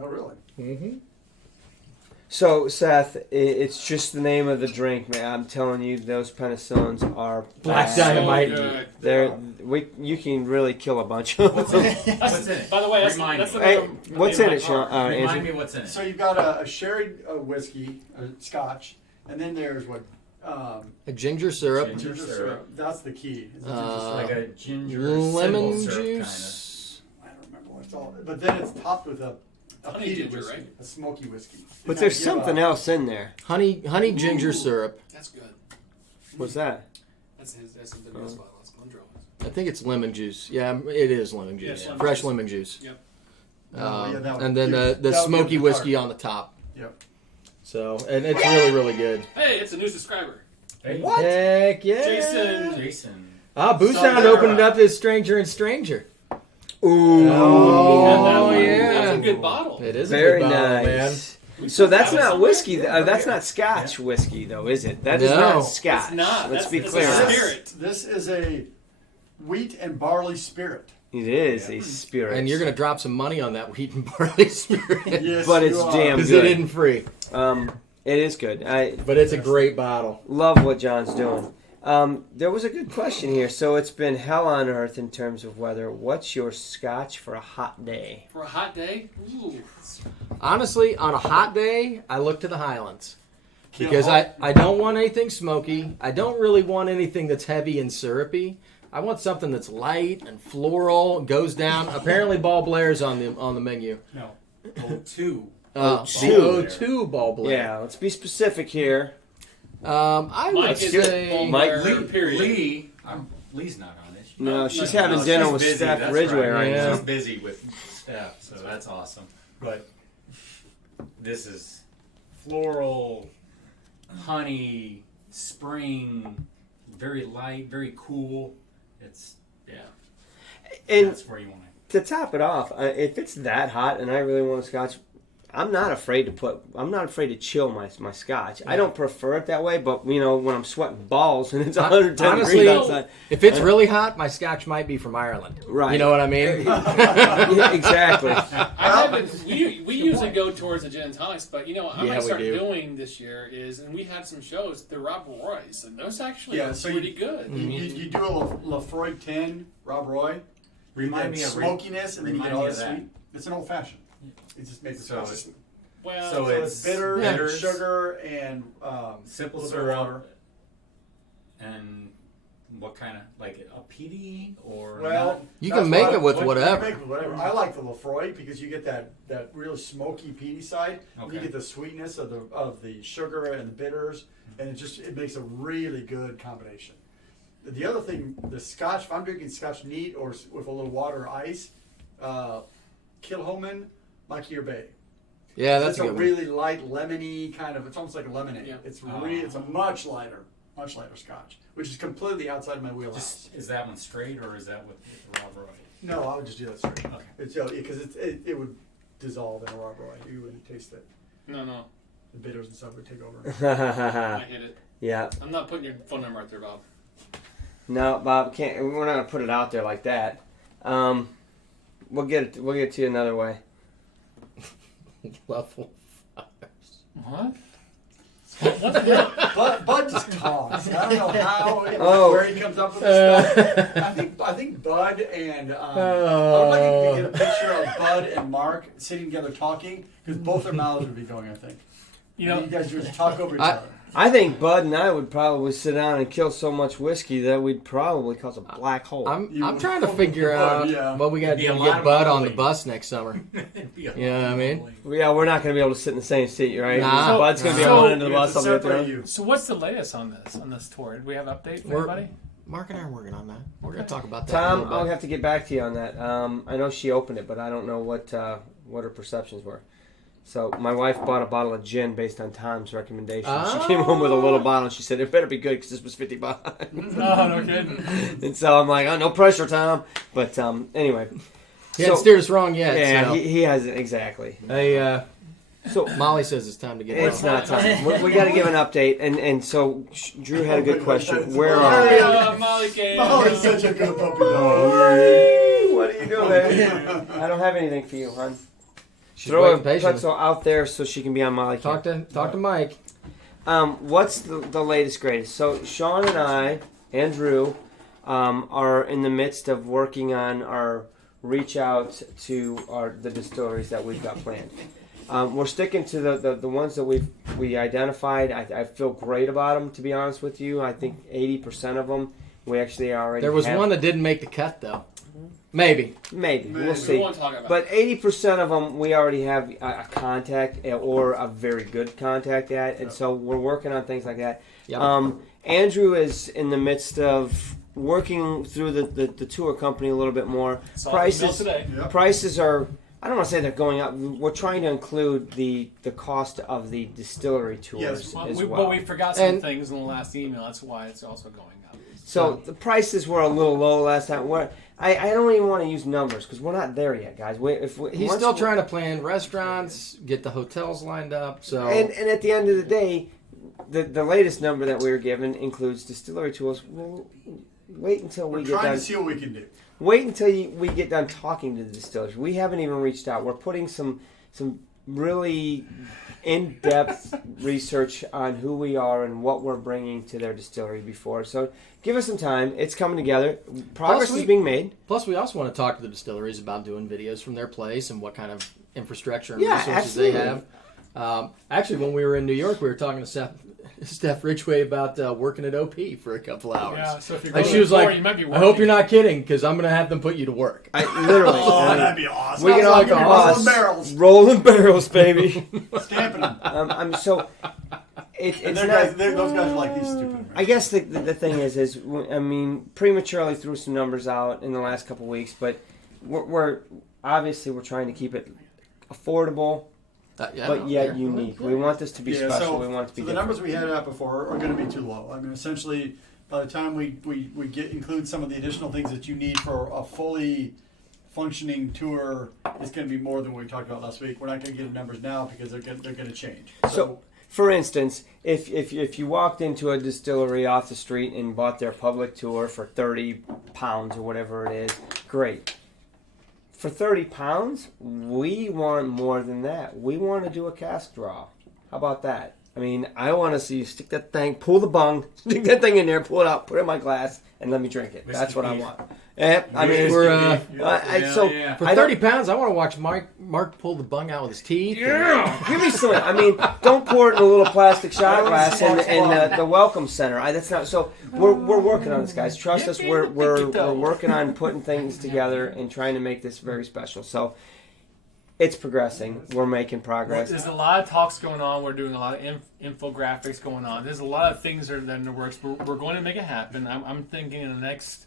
Oh, really? Mm-hmm. So, Seth, it's just the name of the drink, man. I'm telling you, those penicillins are Black bad. Dynamite. So good. You can really kill a bunch of What's them. in it? What's in it? By the way, that's, Remind that's me. Hey, another what's name in of it, my car. Sean? Remind Andrew? me what's in it. So you've got a sherry whiskey, a Scotch, and then there's what? A ginger syrup, Ginger Ginger syrup. syrup. That's the key. Is the ginger Like syrup. a ginger lemon simple syrup juice. I don't remember what it's all. But then it's topped with a Honey peated ginger, whiskey, right? a smoky whiskey. But there's something else in there. Honey ginger syrup. That's good. What's that? That's his. That's the best bottle. That's Glenrothes. I think it's lemon juice. Yeah, it is lemon Yeah, juice. it's lemon Fresh juice. lemon juice. Yep. Oh, yeah, that would And then give- the that would smoky give the whiskey tart. on the top. Yep. So, and it's really, really good. Hey, it's a new subscriber. Hey, Heck yeah. Jason. Jason. Ah, Boo So Sound there- opened it up as Stranger and Stranger. Ooh. Oh, That's yeah. a good bottle. It is Very a good bottle, nice. man. So that's Have it not somewhere? whiskey. That's not Scotch whiskey, though, is it? That is No. not Scotch. It's not. Let's That's- be it's clear. a on that. spirit. This is a wheat and barley spirit. It is a spirit. And you're going to drop some money on that wheat and barley spirit. Yes, But it's you are. damn Because good. it isn't free. It is good. I But it's a great bottle. love what John's doing. There was a good question here. So it's been hell on earth in terms of weather. What's your Scotch for a hot day? For a hot day, ooh, Honestly, on a hot day, I look to the Highlands. Kill Because Hawk. I don't want anything smoky. I don't really want anything that's heavy and syrupy. I want something that's light and floral, goes down. Apparently, Ball Blair's on the menu. No. O2. The O2. O2 Ball Blair. Yeah, let's be specific here. I would Mike is say Ball Mike Blair, period. Lee's not on it. No, she's no, having No, dinner she's with busy, Steph that's Ridgeway right Yeah. now. She's busy with Steph, so that's awesome. But this is floral, honey, spring, very light, very cool. It's, And that's where you want it. to top it off, if it's that hot and I really want a Scotch, I'm not afraid to chill my Scotch. I don't prefer it that way, but when I'm sweating balls and it's 110 Honestly, degrees outside, if it's really hot, my Scotch might be from Ireland. Right. You know what I mean? Yeah, exactly. We usually go towards the gin and tonics, but I Yeah, might we start do. doing this year is, and we had some shows, the Rob Roy's, and those actually Yeah, are so pretty good. You do a Lafroy 10, Rob Roy. Remind and me of smokiness, and then you get remind all me the of that. sweet. It's an old fashioned. It just makes it So so Well, So So it's bitter, and bitters, sugar, and simple a little bit of syrup, water. and what kind of, like a peaty or Well, not? You that's can make what it with you can whatever. make it with whatever. I like the Lafroy because you get that real smoky, peaty side. Okay. You get the sweetness of the sugar and the bitters, and it makes a really good combination. The other thing, the Scotch. If I'm drinking Scotch neat or with a little water or ice, Kilhoman, Makia Bay. Yeah, that's It's a a good one. really light lemony kind of. It's almost like a lemonade. Yeah. It's a much lighter Scotch, which is completely outside of my wheelhouse. Is that one straight or is that with Rob Roy? No, I would just do that straight. Okay. It's because it would dissolve in a Rob Roy. You wouldn't taste it. no, The bitters and stuff would take over. I hit it. Yeah. I'm not putting your phone number out there, Bob. No, Bob, can't. We're not gonna put it out there like that. We'll get it to you another way. Level. What? Bud just talks. I don't know how Oh. where he comes up with this stuff. I think Bud and I would like to get a picture of Bud and Mark sitting together talking because both their mouths would be going. I think. You know, you guys would just talk over each other. I think Bud and I would probably sit down and kill so much whiskey that we'd probably cause a black hole. I'm trying to figure out Yeah. what we got to Be do a to lot get of Bud on the mumbling. bus next summer. You know what I mean? Yeah, we're not going to be able to sit in the same seat, right? Nah. Bud's going to be So- on one end of the We have bus. to I'll be at the separate other. you. so what's the latest on this tour? Do we have an update for We're- everybody? Mark and I are working on that. We're going to talk about that. Tom, in a I'll little bit. have to get back to you on that. I know she opened it, but I don't know what her perceptions were. So my wife bought a bottle of gin based on Tom's recommendation. She came home with a little bottle and she said, it better be good because this was $50. Oh, no kidding. And so I'm like, oh, no pressure, Tom. But anyway. He hasn't steered us wrong yet. Yeah, so. he hasn't, exactly. Hey, So Molly says it's time to get it's going. not time. We got to give an update. And so Drew had a good question. Where are we? Molly came. Molly's such a good puppy dog. What are you doing, baby? I don't have anything for you, hon. She's Throw a waiting patiently. pretzel out there so she can be on Molly. Talk to Mike. What's the latest greatest? So Sean and I and Drew are in the midst of working on our reach out to the distilleries that we've got planned. We're sticking to the ones that we identified. I feel great about them, to be honest with you. I think 80% of them we actually already There was have. one that didn't make the cut, though. Maybe. Maybe. We'll We see. won't talk about But 80% of them we already have a contact or a very good contact at, and so we're working on things like that. Yep. Andrew is in the midst of working through the tour company a little bit more. Saw the email Prices today. Yep. prices are, I don't want to say they're going up. We're trying to include the cost of the distillery tours Yes. as But well. we forgot some And- things in the last email. That's why it's also going up. So the prices were a little low last time. I don't even want to use numbers because we're not there yet, guys. He's once still we- trying to plan restaurants, get the hotels lined up. So And at the end of the day, the latest number that we were given includes distillery tours. Well, wait until we We're get trying done. to see what we can do. Wait until we get done talking to the distillers. We haven't even reached out. We're putting some really in-depth research on who we are and what we're bringing to their distillery before. So give us some time. It's coming together. Progress is being made. Plus, we also want to talk to the distilleries about doing videos from their place and what kind of infrastructure and Yeah, resources absolutely. they have. Actually, when we were in New York, we were talking to Steph Ridgway about working at OP for a couple hours. Yeah, so if you're And going she was to like, you might be I hope you're not kidding, because I'm going to have them put you to work. Literally. Oh, that'd be awesome. We get Sounds on the like bus. rolling barrels, Rolling barrels, baby. stamping them. I'm so. It's And not. those guys are like these stupid Americans. I guess the thing is I mean, prematurely threw some numbers out in the last couple of weeks, but we're obviously we're trying to keep it affordable, but yet unique. We want this to be special. We want it to be the different. numbers we had out before are going to be too low. I mean, essentially, by the time we include some of the additional things that you need for a fully functioning tour, it's going to be more than what we talked about last week. We're not going to get the numbers now because they're going to change. So, for instance, if you walked into a distillery off the street and bought their public tour for £30 or whatever it is, great. For £30, we want more than that. We want to do a cask draw. How about that? I mean, I want to see you stick that thing, pull the bung, stick that thing in there, pull it out, put it in my glass, and let me drink it. That's what I want. I mean, We're for for 30 pounds. I want to watch Mark pull the bung out with his teeth. Give me some. I mean, don't pour it in a little plastic shot glass in the welcome center. That's not. So we're working on this, guys. Trust us. We're working on putting things together and trying to make this very special. So it's progressing. We're making progress. There's a lot of talks going on. We're doing a lot of infographics going on. There's a lot of things that are in the works. We're going to make it happen. I'm thinking in the next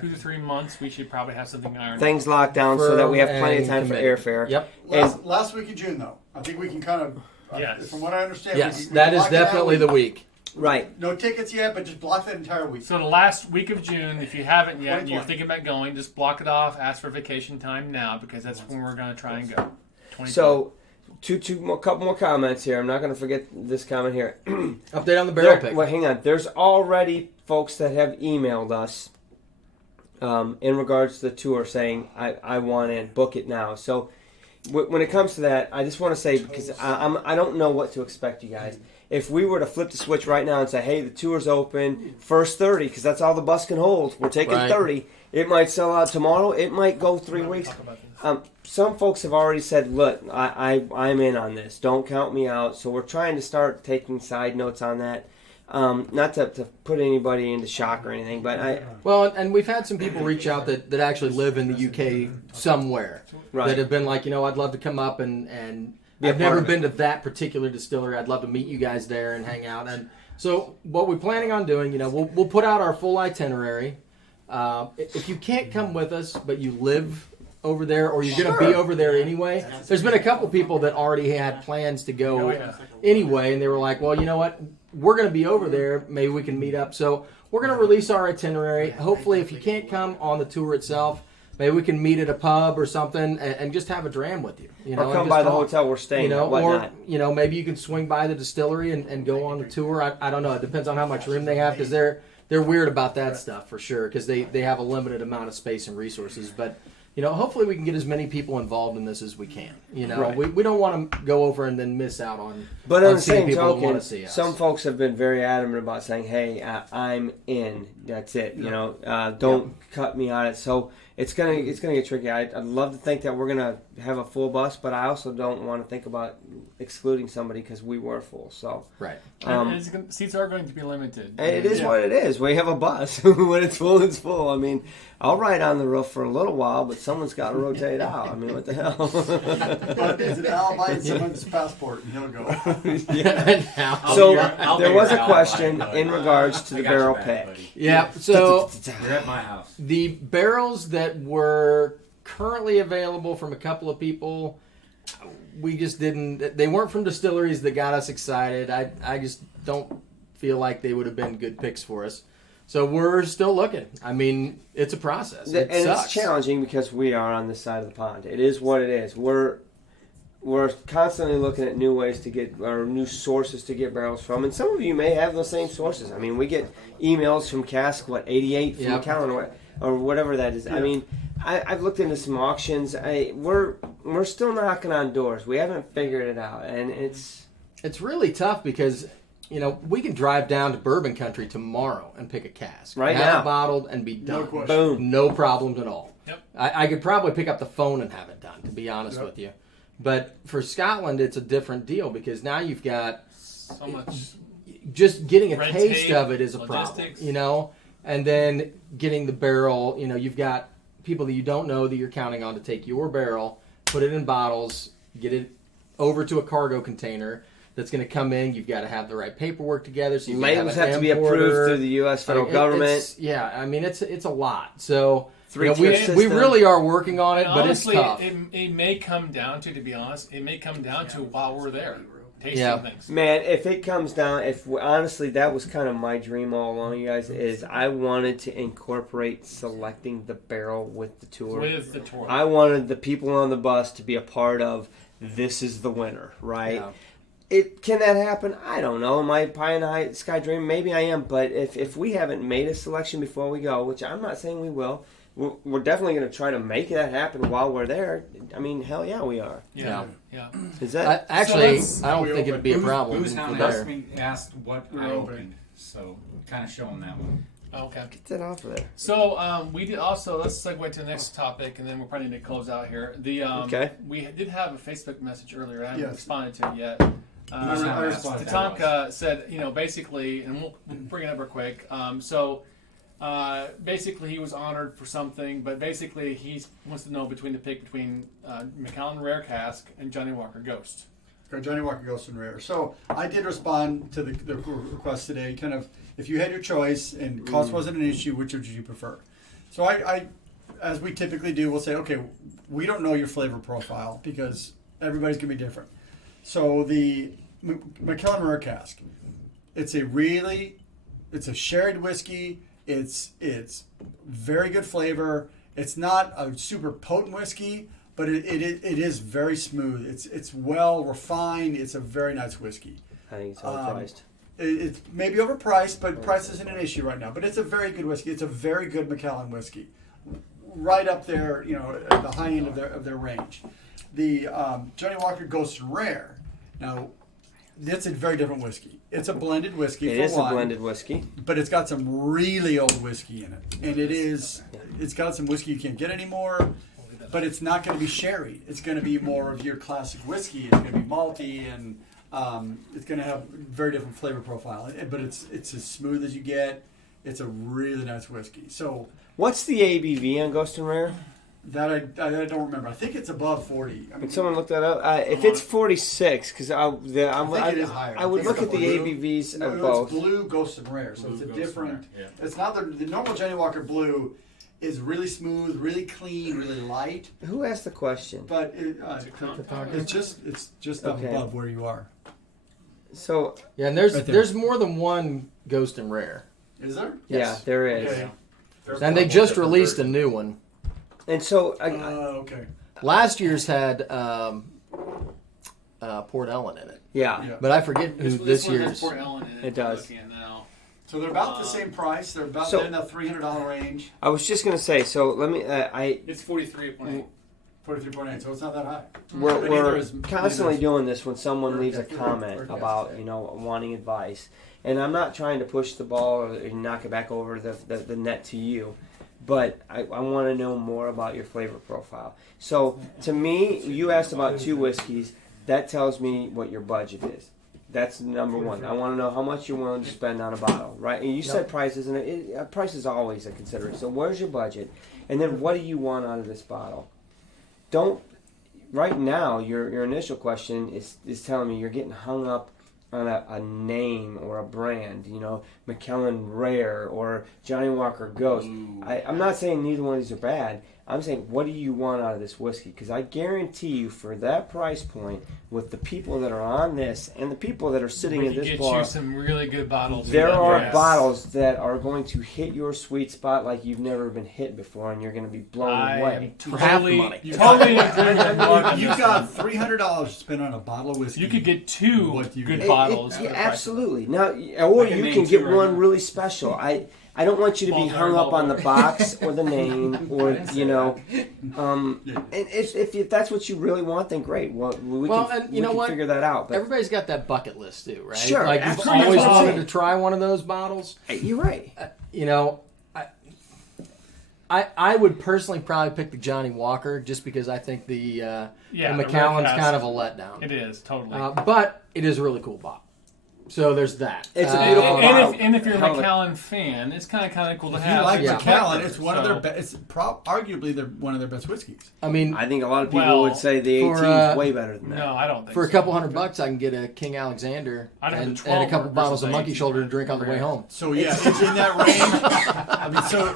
2 to 3 months, we should probably have something ironed out. Things locked down so that we have plenty of time for airfare. Yep. Last week of June, though, I think we can kind of, Yes. from what I understand, Yes, we that is block it out. definitely the week. Right. No tickets yet, but just block that entire week. So the last week of June, if you haven't yet and you're 2020. thinking about going, just block it off. Ask for vacation time now because that's when we're going to try and go. 2020. So, couple more comments here. I'm not going to forget this comment here. Update on the barrel pick. Well, hang on. There's already folks that have emailed us in regards to the tour saying, I want in, book it now. So when it comes to that, I just want to say, because I don't know what to expect, you guys. If we were to flip the switch right now and say, hey, the tour's open, first 30, because that's all the bus can hold. We're taking Right. 30. It might sell out tomorrow. It might go 3 weeks. Some folks have already said, look, I'm in on this. Don't count me out. So we're trying to start taking side notes on that. Not to put anybody into shock or anything, but Well, and we've had some people reach out that actually live in the UK somewhere Right. that have been like, I'd love to come up and Be a I've part never of it. been to that particular distillery. I'd love to meet you guys there and hang out. And so what we're planning on doing, we'll put out our full itinerary. If you can't come with us, but you live over there or you're going to be over there anyway, there's been a couple people that already had plans to go anyway, and they were like, well, you know what? We're going to be over there. Maybe we can meet up. So we're going to release our itinerary. Hopefully, if you can't come on the tour itself, maybe we can meet at a pub or something and just have a dram with you. or come by the hotel we're staying at, or whatnot. maybe you can swing by the distillery and go on the tour. I don't know. It depends on how much room they have because they're weird about that stuff for sure because they have a limited amount of space and resources. But hopefully we can get as many people involved in this as we can. Right. We don't want to go over and then miss out on. But on on the seeing same people that want token, to see us. some folks have been very adamant about saying, "Hey, I'm in. That's it. Don't cut me on it." So it's gonna get tricky. I'd love to think that we're gonna have a full bus, but I also don't want to think about excluding somebody because we were full. So right. Seats are going to be limited. it is what it is. We have a bus. When it's full, it's full. I mean, I'll ride on the roof for a little while, but someone's got to rotate out. I mean, what the hell? But it's an alibi and someone's passport, and he'll go. So I'll there be was your a alibi, question buddy. in regards to I the got your barrel back, pick. buddy. Yeah. So You're at my house. the barrels that were currently available from a couple of people, we just didn't. They weren't from distilleries that got us excited. I just don't feel like they would have been good picks for us. So we're still looking. I mean, it's a process. It And sucks. it's challenging because we are on this side of the pond. It is what it is. We're constantly looking at new ways to get, or new sources to get barrels from. And some of you may have those same sources. I mean, we get emails from Cask, 88 from Yep. Callan, or whatever that is. I mean, I've looked into some auctions. We're still knocking on doors. We haven't figured it out. And it's It's really tough because, we can drive down to bourbon country tomorrow and pick a cask. Right have now. it bottled and be done. No question. Boom. No problems at all. Yep. I could probably pick up the phone and have it done, to be honest Yep. with you. But for Scotland, it's a different deal because now you've got So much. just getting a Red taste tape, of it is a logistics. problem, and then getting the barrel, you've got people that you don't know that you're counting on to take your barrel, put it in bottles, get it over to a cargo container that's going to come in. You've got to have the right paperwork together. So Labels have to be approved through the U.S. federal government. It's a lot. So Three we tier we system. really are working on it, And but honestly, it's tough. it may come down to be honest, it may come down to while we're there tasting Yeah. things. Man, if it comes down, honestly, that was kind of my dream all along, you guys, is I wanted to incorporate selecting the barrel with the tour. With the tour. I wanted the people on the bus to be a part of this is the winner, right? Yeah. Can that happen? I don't know. Am I pie in the sky dream? Maybe I am, but if we haven't made a selection before we go, which I'm not saying we will, we're definitely going to try to make that happen while we're there. I mean, hell yeah, we are. yeah. Is that Actually, So I don't think it'd be a problem. Booze if Hound we're asked there. me what I opened, so kind of show them that one. Okay. get that off of there? So we did also. Let's segue to the next topic, and then we're probably going to close out here. Okay. We did have a Facebook message earlier. I haven't Yes. responded to it yet. I responded. Tatanka said, basically, and we'll bring it up real quick. Basically, he was honored for something, but basically, he wants to know between Macallan Rare Cask and Johnny Walker Ghost. Johnny Walker Ghost and Rare. So I did respond to the request today. Kind of, if you had your choice and cost wasn't an issue, which would you prefer? So I, as we typically do, we'll say, okay, we don't know your flavor profile because everybody's gonna be different. So the Macallan Rare Cask, it's a sherried whiskey. It's very good flavor. It's not a super potent whiskey, but it is very smooth. It's well refined. It's a very nice whiskey. I think it's overpriced. It's maybe overpriced, but price isn't an issue right now. But it's a very good whiskey. It's a very good Macallan whiskey, right up there, at the high end of their range. The Johnny Walker Ghost and Rare. Now, that's a very different whiskey. It's a blended whiskey. It for is one, a blended whiskey. but it's got some really old whiskey in it, and it's got some whiskey you can't get anymore. But it's not going to be sherry. It's going to be more of your classic whiskey. It's going to be malty, and it's going to have a very different flavor profile. But it's as smooth as you get. It's a really nice whiskey. So What's the ABV on Ghost and Rare? that I don't remember. I think it's above 40. Can someone look that up? If it's 46, because I think it is higher. I would I look think at the it's blue. ABVs No, of it's both. blue, Ghost and Rare. So Blue it's a Ghost and different. Rare, It's not the normal Johnny Walker Blue is really smooth, really clean, really light. Who asked the question? But it's just up Okay. above where you are. So Yeah, and there's Right there. there's more than one Ghost and Rare, Is there? yeah, there is. Okay. There's and they a just couple released a different new one. And so okay. Last year's had Port Ellen in it, yeah. Yeah. but I forget who this one has year's. Port Ellen in it. It does. Looking at now. So they're about the same price. They're about So- in the $300 range. I was just gonna say. So let me. It's 43.8. 43.8. So it's not that high. We're, But we're neither is- constantly neither is- doing this when someone leaves a Okay. comment Okay. about wanting advice, and I'm not trying to push the ball or knock it back over the net to you, but I want to know more about your flavor profile. So to me, you asked about two whiskeys. That tells me what your budget is. That's number one. I want to know how much you're willing to spend on a bottle, right? And you said price, isn't it? Price is always a consideration. So where's your budget? And then what do you want out of this bottle? Don't right now. Your initial question is telling me you're getting hung up on a name or a brand. Macallan Rare or Johnny Walker Ghost. I'm not saying neither one of these are bad. I'm saying, what do you want out of this whiskey? Because I guarantee you, for that price point, with the people that are on this and the people that are sitting We in can this get bar, you some really good bottles. there are Yes. bottles that are going to hit your sweet spot like you've never been hit before, and you're going to be blown away. For half the money. Totally agree with Mark on You've this got one. $300 to spend on a bottle of whiskey. You could get two What do you good get? bottles. Yeah, for the price. absolutely. Now, or I can you name can two get right one now. really special. I don't want you to be Walter, hung up on the Walter. box or the name or didn't say you know. And if that's what you really want, then great. Well, we Well, can, and we you know can what? figure that out. But Everybody's got that bucket list too, right? Sure, Like you've absolutely. always That's what I'm wanted saying. to try one of those bottles. you're right. You know, I would personally probably pick the Johnny Walker just because I think the the Macallan's Red kind of a Cask. letdown. It is totally. But it is a really cool bottle. So there's that. It's a And, beautiful bottle. and if you're a Hell of a- Macallan fan, it's kind of cool to If have. you like Yeah. Macallan, it's one of So- their best. It's arguably one of their best whiskeys. I mean, I think a lot of people Well, would say the for, 18 is way better than that. No, I don't think for a so. couple $100, I can get a King Alexander I'd have and the 12 a couple versus bottles of the Monkey 18. Shoulder to drink on the way home. So yeah, it's in that range. I mean, so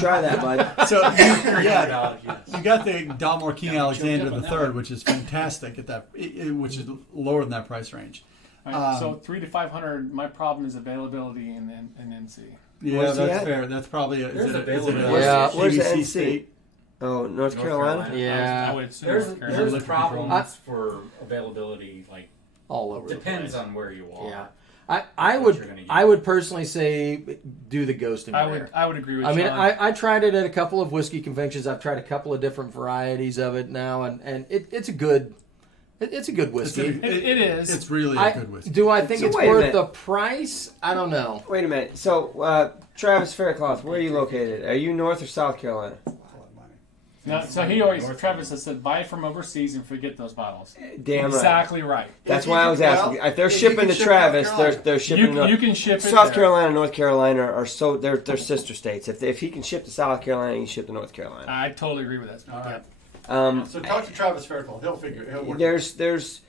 Try that, bud. so yeah, $300, yes. you got the Dalmore King Yeah, Alexander jumped up on III, that. which is fantastic at that, which is lower than that price range. Right, so 300 to 500. My problem is availability in NC. Yeah, Where's he that's at? fair. That's probably a. There's is it a availability. Yeah. Where's the ABC NC? state? Oh, North Carolina? Carolina. Yeah. I would assume There's North Carolina. there's problems I- for availability. Like All over. depends the place. on where you are. Yeah. I what would you're gonna get. I would personally say do the ghosting rare. I would agree with. I mean, Sean. I tried it at a couple of whiskey conventions. I've tried a couple of different varieties of it now, and it's a good whiskey. It is. It's really a good whiskey. Do I think So it's wait a worth minute. the price? I don't know. Wait a minute. So, Travis Faircloth, where are you located? Are you North or South Carolina? No, so he always Travis has said buy from overseas and forget those bottles. Damn right. Exactly right. That's If why you I was can- asking. well, If they're if you shipping can to ship Travis, North Carolina. they're shipping. You can ship it. South there. Carolina and North Carolina are so they're sister states. If he can ship to South Carolina, he can ship to North Carolina. I totally agree with that. All right. Um, So talk to Travis Faircloth. He'll work. there's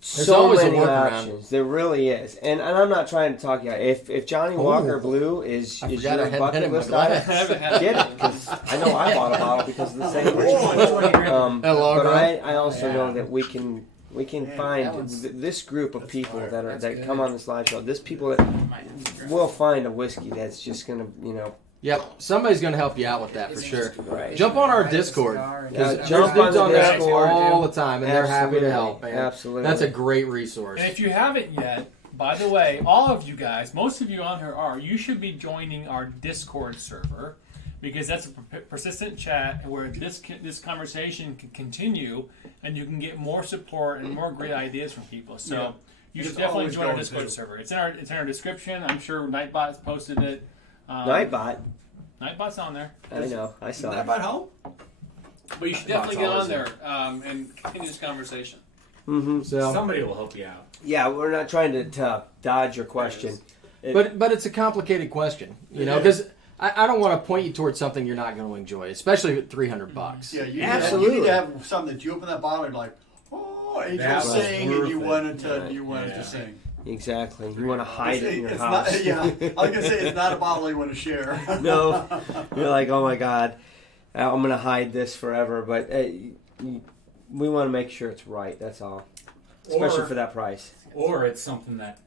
so always a many workaround. options. There really is, and I'm not trying to talk you out. If Johnny Walker Blue is I your forgot I had that bucket in my list glass. item, I haven't had get it. it because I know I bought a bottle because of the same reason. Hello, But bro. I also Yeah. know that we can that find one's- this group of people That's that good. come on this live show. This people that will find a whiskey that's just gonna Yep, somebody's going to help you out with that for sure. right. Jump on our Discord. 'Cause jump there's dudes on on the there Discord, all the time, and they're happy to Absolutely. help. Man. Absolutely. That's a great resource. And if you haven't yet, by the way, all of you guys, most of you on here are, you should be joining our Discord server because that's a persistent chat where this conversation can continue and you can get more support and more great ideas from people. So Yeah. you It's should definitely always join our going Discord to. server. It's in our description. I'm sure Nightbot's posted it. Nightbot. Nightbot's on there. I know. I saw That it. about home? But you should definitely get on there and continue this conversation. Mm-hmm. so, Somebody will help you out. Yeah, we're not trying to dodge your question. but it's a complicated question, you know, because I don't want to point you towards something you're not going to enjoy, especially at $300. Yeah, you Absolutely. need to have something that you open that bottle and you're like, oh, That Angel was sing, and worth you it. wanted to Yeah. sing. Exactly. You want to hide it in your It's house. not, yeah, I was gonna say it's not a bottle you want to share. No, you're like, oh my god, I'm gonna hide this forever. But we want to make sure it's right. That's all, especially Or- for that price. Or it's something that,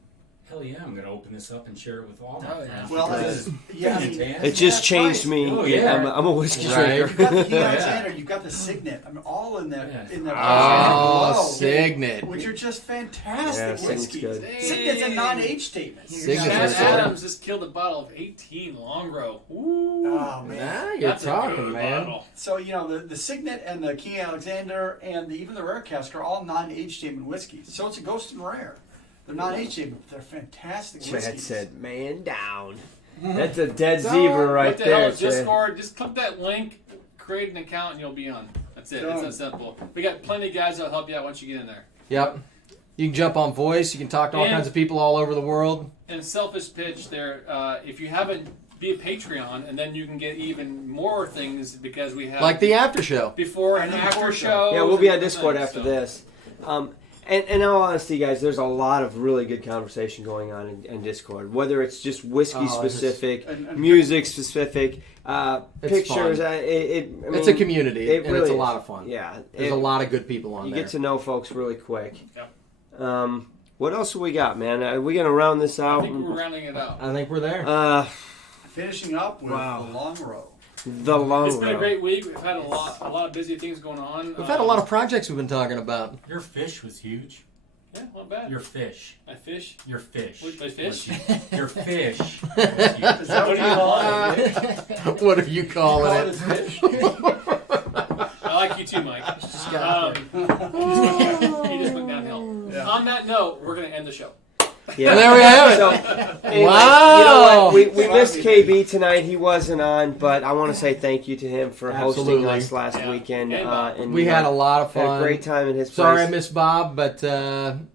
hell yeah, I'm going to open this up and share it with all my Oh, yeah. friends. Well, because yeah, I mean, fantastic. It just that's changed right. me. Oh, Yeah, yeah. I'm a whiskey Right. You drinker. got the King Yeah. Alexander, you got the Signet. I mean, all in that Yeah. in that. Oh, below, Signet. which are just fantastic Yeah, Signet's whiskeys. good. Signet's a non-age statement. Signet's Chad are good. Adams just killed a bottle of 18 Longrow. Ooh. Oh man. Nah, you're That's a talking, good man. bottle. So the Signet and the King Alexander and even the Rare Cask are all non-age statement whiskeys. So it's a Ghost and Rare. They're non-age statement, but they're fantastic Chad whiskeys. said, "Man down." That's a dead So, zebra right what the hell there. is Chad. Discord? Just click that link, create an account, and you'll be on. That's it. It's Done. that simple. We got plenty of guys that'll help you out once you get in there. Yep. You can jump on voice. You can talk to all And- kinds of people all over the world. And selfish pitch there. If you haven't, be a Patreon, and then you can get even more things because we have Like the after show. before and And after before show. Yeah, we'll be on Discord after this. And in all honesty, guys, there's a lot of really good conversation going on in Discord. Whether it's just whiskey specific, and- music specific, It's pictures. fun. It's It's a community, it and really it's a is. lot of fun. Yeah, There's a lot of good people on You there. get to know folks really quick. Yep. What else have we got, man? Are we gonna round this I out? think we're rounding it out. I think we're there. Finishing up with Wow. the Long Row. The long It's been a road. great week. We've had a lot of busy things going on. We've had a lot of projects we've been talking about. Your fish was huge. Yeah, not bad. Your fish. I fish. Your fish. What, my fish? Your fish. Is that what you call it? What are you calling Call it it? as fish? I like you too, Mike. He just went downhill. Yeah. On that note, we're going to end the show. Yeah. And there we have it. So, anyway, Wow. You know what? We missed KB tonight. He wasn't on, but I want to say thank you to him for hosting Absolutely. us last Yeah. weekend. And Bob. And We had a lot of had fun. a great time in his Sorry I place. missed Bob, but Bob,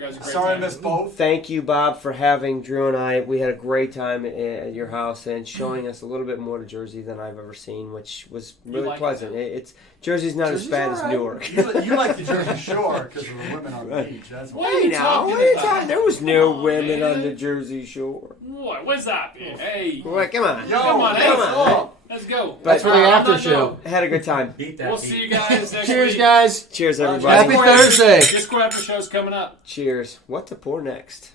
Guys, a great Sorry I time. missed both. thank you, Bob, for having Drew and I. We had a great time at your house and showing us a little bit more to Jersey than I've ever seen, which was really like it, pleasant. huh? It's Jersey's not Jersey's as bad as all right. Newark. You like the Jersey Shore because of the women on the beach. That's What why. are you talking What are you about? talking? There was no Come on, women man. on the Jersey Shore. What? What's that? Hey. Well, come on. Yo, Come on, hey. come on. Let's go. that's for the But, after on that show. note, I had a good time. Beat that We'll beat. see you guys next Cheers, week. guys. Cheers, everybody. Happy Thursday. Discord after show's coming up. Cheers. What to pour next?